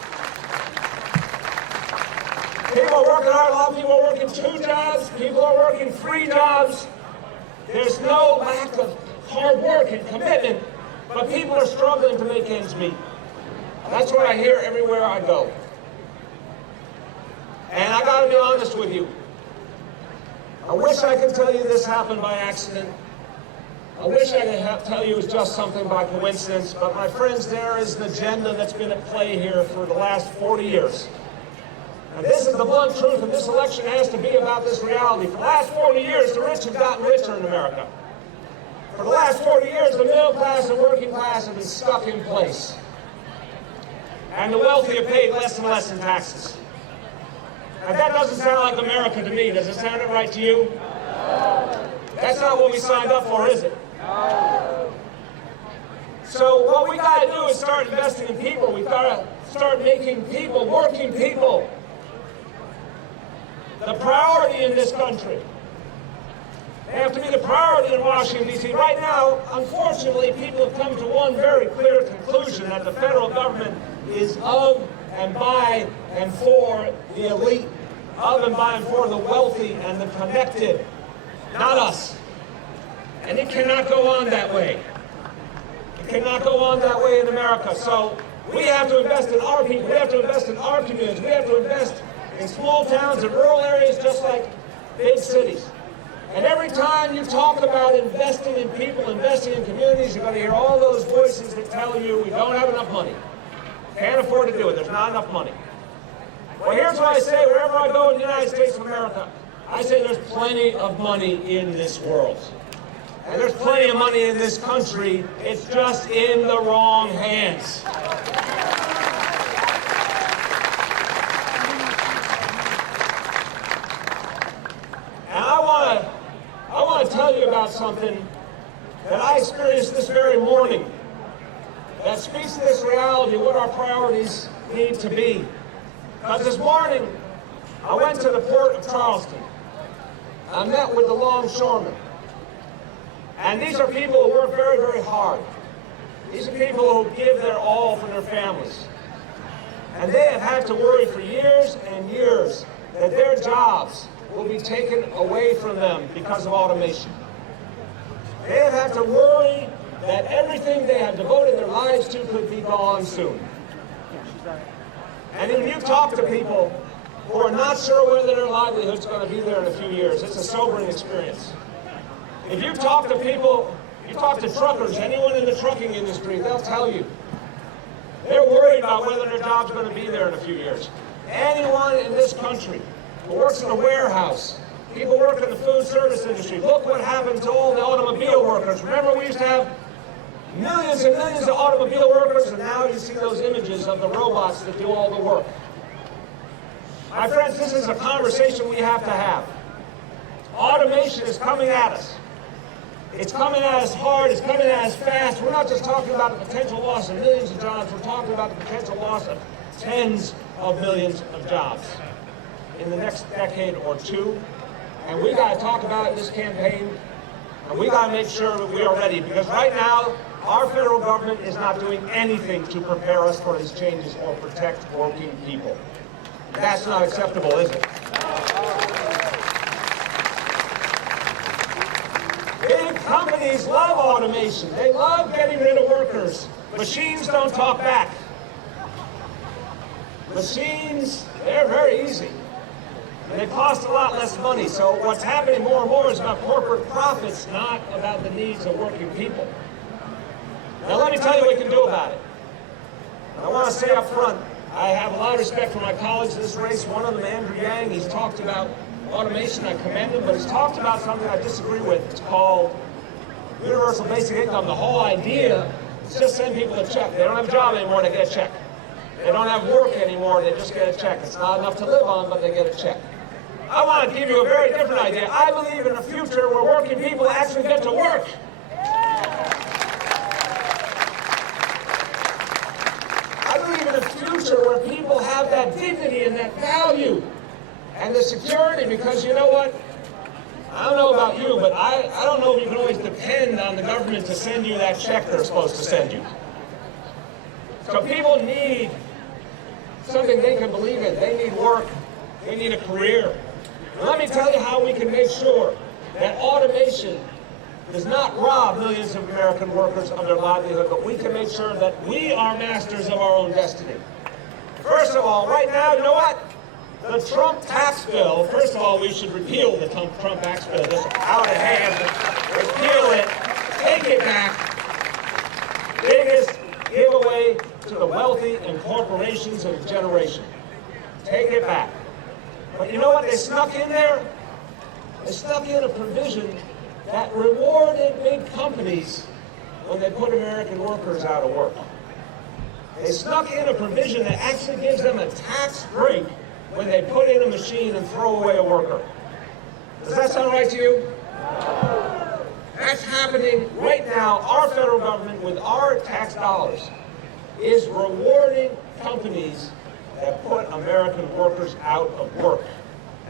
People are working hard. A lot of people are working 2 jobs. People are working 3 jobs. There's no lack of hard work and commitment, but people are struggling to make ends meet. That's what I hear everywhere I go. And I got to be honest with you. I wish I could tell you this happened by accident. I wish I could tell you it was just something by coincidence. But my friends, there is an agenda that's been at play here for the last 40 years. And this is the blunt truth, and this election has to be about this reality. For the last 40 years, the rich have gotten richer in America. For the last 40 years, the middle class and working class have been stuck in place. And the wealthy have paid less and less in taxes. And that doesn't sound like America to me. Does it sound right to you? No. That's not what we signed up for, is it? No. So what we got to do is start investing in people. We've got to start making people, working people, the priority in this country. They have to be the priority in Washington, D.C. Right now, unfortunately, people have come to one very clear conclusion, that the federal government is of and by and for the elite, of and by and for the wealthy and the connected, not us. And it cannot go on that way. It cannot go on that way in America. So we have to invest in our people. We have to invest in our communities. We have to invest in small towns and rural areas just like big cities. And every time you talk about investing in people, investing in communities, you're going to hear all those voices that tell you we don't have enough money. Can't afford to do it. There's not enough money. Well, here's what I say wherever I go in the United States of America. I say there's plenty of money in this world. And there's plenty of money in this country. It's just in the wrong hands. And I want to tell you about something that I experienced this very morning that speaks to this reality, what our priorities need to be. Because this morning, I went to the port of Charleston. I met with the longshoremen. And these are people who work very, very hard. These are people who give their all for their families. And they have had to worry for years and years that their jobs will be taken away from them because of automation. They have had to worry that everything they have devoted their lives to could be gone soon. And if you talk to people who are not sure whether their livelihood's going to be there in a few years, it's a sobering experience. If you talk to people, you talk to truckers, anyone in the trucking industry, they'll tell you they're worried about whether their job's going to be there in a few years. Anyone in this country who works in a warehouse, people work in the food service industry, look what happened to all the automobile workers. Remember, we used to have millions and millions of automobile workers, and now you see those images of the robots that do all the work. My friends, this is a conversation we have to have. Automation is coming at us. It's coming at us hard, it's coming at us fast. We're not just talking about the potential loss of millions of jobs, we're talking about the potential loss of tens of millions of jobs in the next decade or two. And we got to talk about it in this campaign, and we got to make sure that we are ready, because right now, our federal government is not doing anything to prepare us for these changes or protect working people. That's not acceptable, is it? Big companies love automation. They love getting rid of workers. Machines don't talk back. Machines, they're very easy. And they cost a lot less money. So what's happening more and more is about corporate profits, not about the needs of working people. Now let me tell you what we can do about it. I want to say up front, I have a lot of respect for my colleagues in this race. One of them, Andrew Yang, he's talked about automation. I commend him, but he's talked about something I disagree with. It's called universal basic income. The whole idea is just send people a check. They don't have a job anymore, they get a check. They don't have work anymore, they just get a check. It's not enough to live on, but they get a check. I want to give you a very different idea. I believe in a future where working people actually get to work. I believe in a future where people have that dignity and that value and the security, because you know what? I don't know about you, but I don't know if you can always depend on the government to send you that check they're supposed to send you. So people need something they can believe in. They need work. They need a career. And let me tell you how we can make sure that automation does not rob millions of American workers of their livelihood, but we can make sure that we are masters of our own destiny. First of all, right now, you know what? The Trump tax bill, first of all, we should repeal the Trump tax bill. Just out of hand, repeal it, take it back. Biggest giveaway to the wealthy and corporations of a generation. Take it back. But you know what they snuck in there? They snuck in a provision that rewarded big companies when they put American workers out of work. They snuck in a provision that actually gives them a tax break when they put in a machine and throw away a worker. Does that sound right to you? That's happening right now. Our federal government, with our tax dollars, is rewarding companies that put American workers out of work.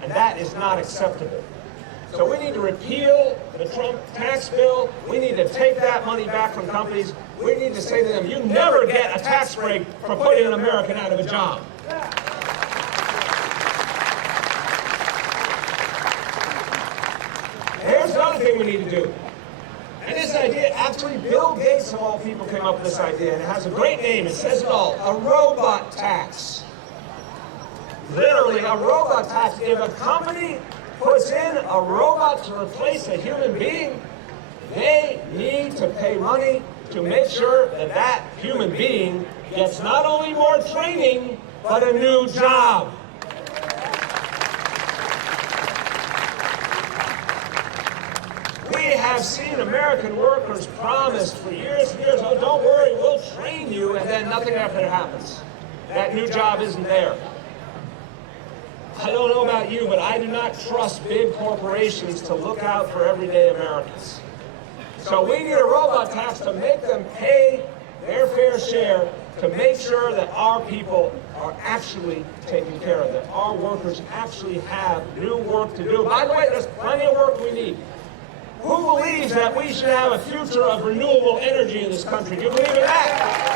And that is not acceptable. So we need to repeal the Trump tax bill. We need to take that money back from companies. We need to say to them, you never get a tax break for putting an American out of a job. Here's another thing we need to do. And this idea, actually, Bill Gates, of all people, came up with this idea, and it has a great name. It says it all, a robot tax. Literally, a robot tax. If a company puts in a robot to replace a human being, they need to pay money to make sure that that human being gets not only more training, but a new job. We have seen American workers promised for years and years, oh, don't worry, we'll train you, and then nothing ever happens. That new job isn't there. I don't know about you, but I do not trust big corporations to look out for everyday Americans. So we need a robot tax to make them pay their fair share, to make sure that our people are actually taken care of, that our workers actually have new work to do. By the way, there's plenty of work we need. Who believes that we should have a future of renewable energy in this country? Do you believe in that?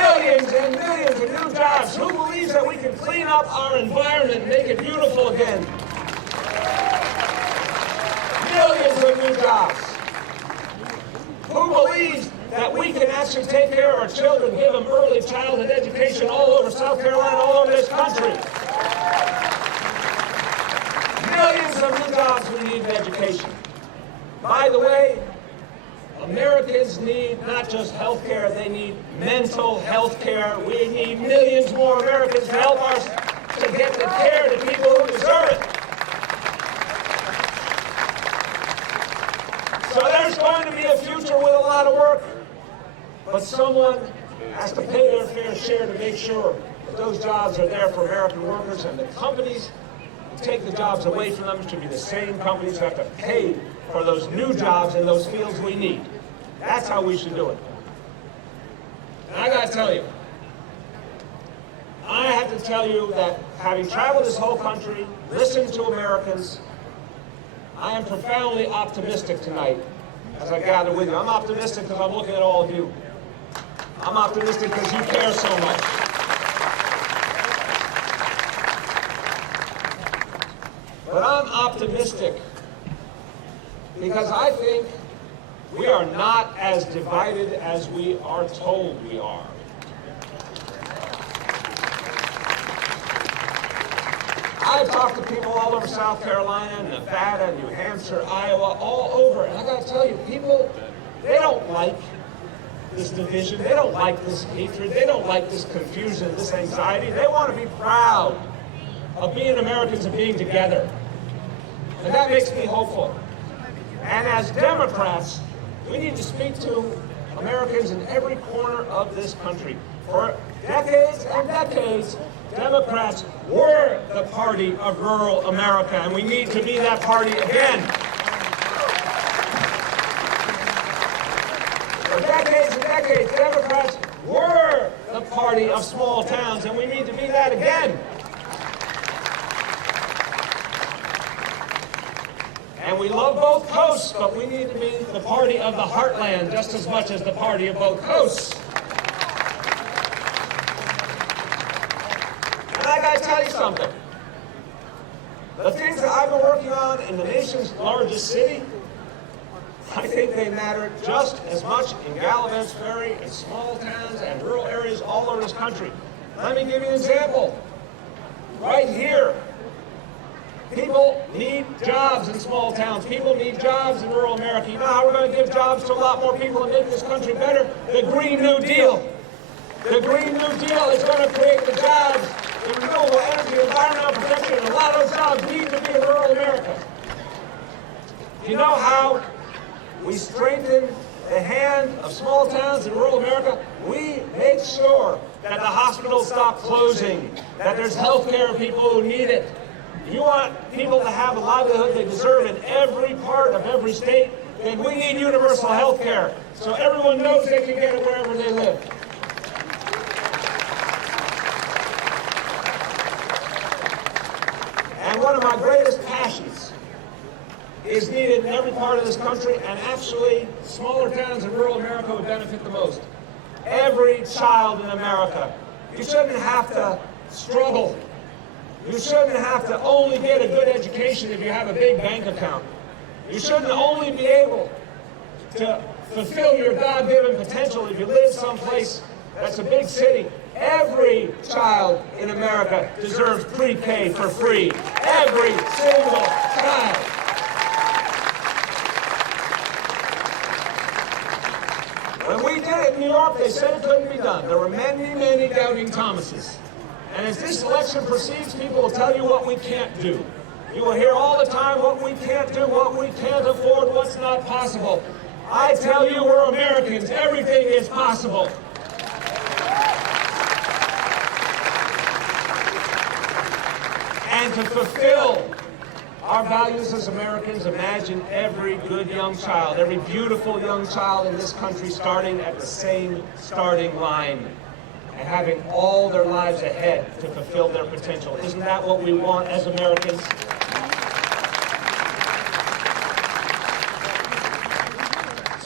Millions and millions of new jobs. Who believes that we can clean up our environment and make it beautiful again? Millions of new jobs. Who believes that we can actually take care of our children, give them early childhood education all over South Carolina, all over this country? Millions of new jobs we need in education. By the way, Americans need not just health care, they need mental health care. We need millions more Americans to help us to get the care to people who deserve it. So there's going to be a future with a lot of work, but someone has to pay their fair share to make sure that those jobs are there for American workers, and the companies who take the jobs away from them should be the same companies who have to pay for those new jobs in those fields we need. That's how we should do it. And I gotta tell you, I have to tell you that having traveled this whole country, listened to Americans, I am profoundly optimistic tonight as I gather with you. I'm optimistic because I'm looking at all of you. I'm optimistic because you care so much. But I'm optimistic because I think we are not as divided as we are told we are. I've talked to people all over South Carolina, Nevada, New Hampshire, Iowa, all over. And I got to tell you, people, they don't like this division. They don't like this hatred. They don't like this confusion, this anxiety. They want to be proud of being Americans and being together. And that makes me hopeful. And as Democrats, we need to speak to Americans in every corner of this country. For decades and decades, Democrats were the party of rural America, and we need to be that party again. For decades and decades, Democrats were the party of small towns, and we need to be that again. And we love both coasts, but we need to be the party of the heartland just as much as the party of both coasts. And I gotta tell you something. The things that I've been working on in the nation's largest city, I think they matter just as much in Galivants Ferry and small towns and rural areas all over this country. Let me give you an example. Right here, people need jobs in small towns. People need jobs in rural America. You know how we're going to give jobs to a lot more people and make this country better? The Green New Deal. The Green New Deal is going to create the jobs in renewable energy, environmental protection, and a lot of those jobs need to be in rural America. You know how we strengthen the hand of small towns in rural America? We make sure that the hospitals stop closing, that there's health care for people who need it. You want people to have the livelihood they deserve in every part of every state, then we need universal health care so everyone knows they can get it wherever they live. And one of my greatest passions is needed in every part of this country, and actually smaller towns in rural America would benefit the most. Every child in America. You shouldn't have to struggle. You shouldn't have to only get a good education if you have a big bank account. You shouldn't only be able to fulfill your God-given potential if you live someplace that's a big city. Every child in America deserves pre-K for free. Every single child. When we did it in New York, they said it couldn't be done. There were many, many doubting Thomases. And as this election proceeds, people will tell you what we can't do. You will hear all the time what we can't do, what we can't afford, what's not possible. I tell you, we're Americans. Everything is possible. And to fulfill our values as Americans, imagine every good young child, every beautiful young child in this country starting at the same starting line and having all their lives ahead to fulfill their potential. Isn't that what we want as Americans?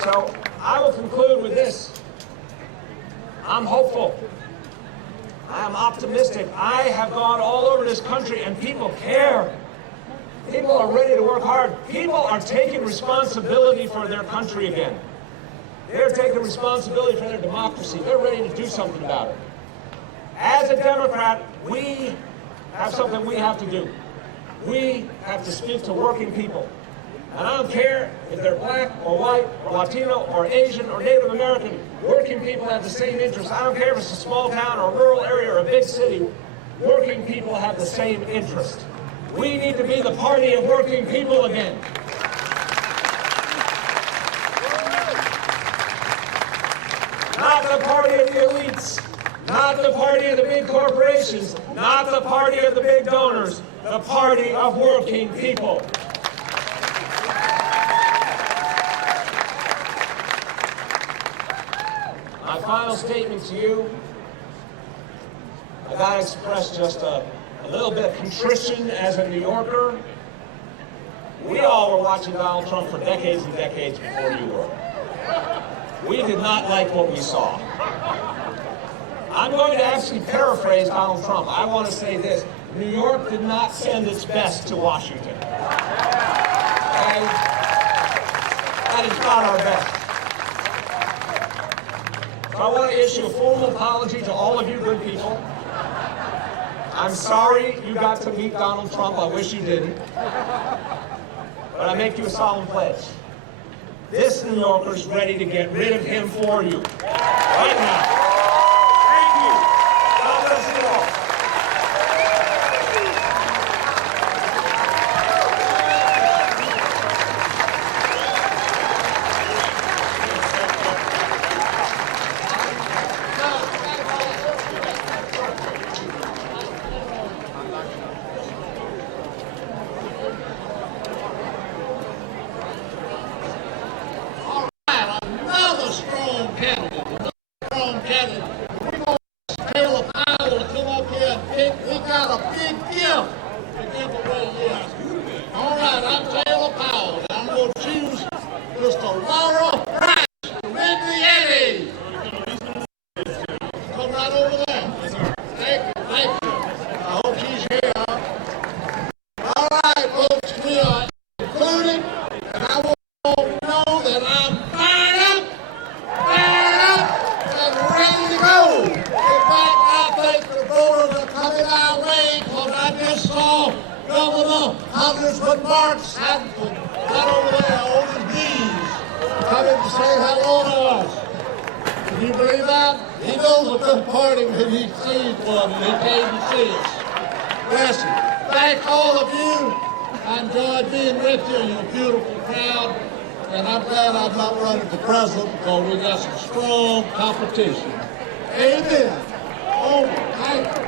So I will conclude with this. I'm hopeful. I am optimistic. I have gone all over this country and people care. People are ready to work hard. People are taking responsibility for their country again. They're taking responsibility for their democracy. They're ready to do something about it. As a Democrat, we have something we have to do. We have to speak to working people. And I don't care if they're black or white or Latino or Asian or Native American. Working people have the same interests. I don't care if it's a small town or a rural area or a big city. Working people have the same interest. We need to be the party of working people again. Not the party of the elites. Not the party of the big corporations. Not the party of the big donors. The party of working people. My final statement to you, I got to express just a little bit of contrition as a New Yorker. We all were watching Donald Trump for decades and decades before you were. We did not like what we saw. I'm going to actually paraphrase Donald Trump. I want to say this. New York did not send its best to Washington. Okay? That is not our best. So I want to issue a formal apology to all of you good people. I'm sorry you got to meet Donald Trump. I wish you didn't. But I make you a solemn pledge. This New Yorker's ready to get rid of him for you. Right now. Thank you. God bless you all. Another strong candidate. We're going to Taylor Powell to come up here and pick. We got a big gift to give away here. All right, I'm Taylor Powell. I'm going to choose Mr. Laura Price to win the Eddie. Come right over there. Thank you. I hope she's here. All right, folks, we are concluding, and I want to know that I'm fired up, and ready to go. In fact, I think the voters are coming our way, because I just saw Governor Congressman Mark Sanford right over there on his knees, coming to say hello to us. Can you believe that? He knows a good party when he sees one, and he came to see us. Bless you. Thank all of you. I enjoyed being with you. You're a beautiful crowd. And I'm glad I'm not running for president, because we got some strong competition. Amen. Over. Thank you.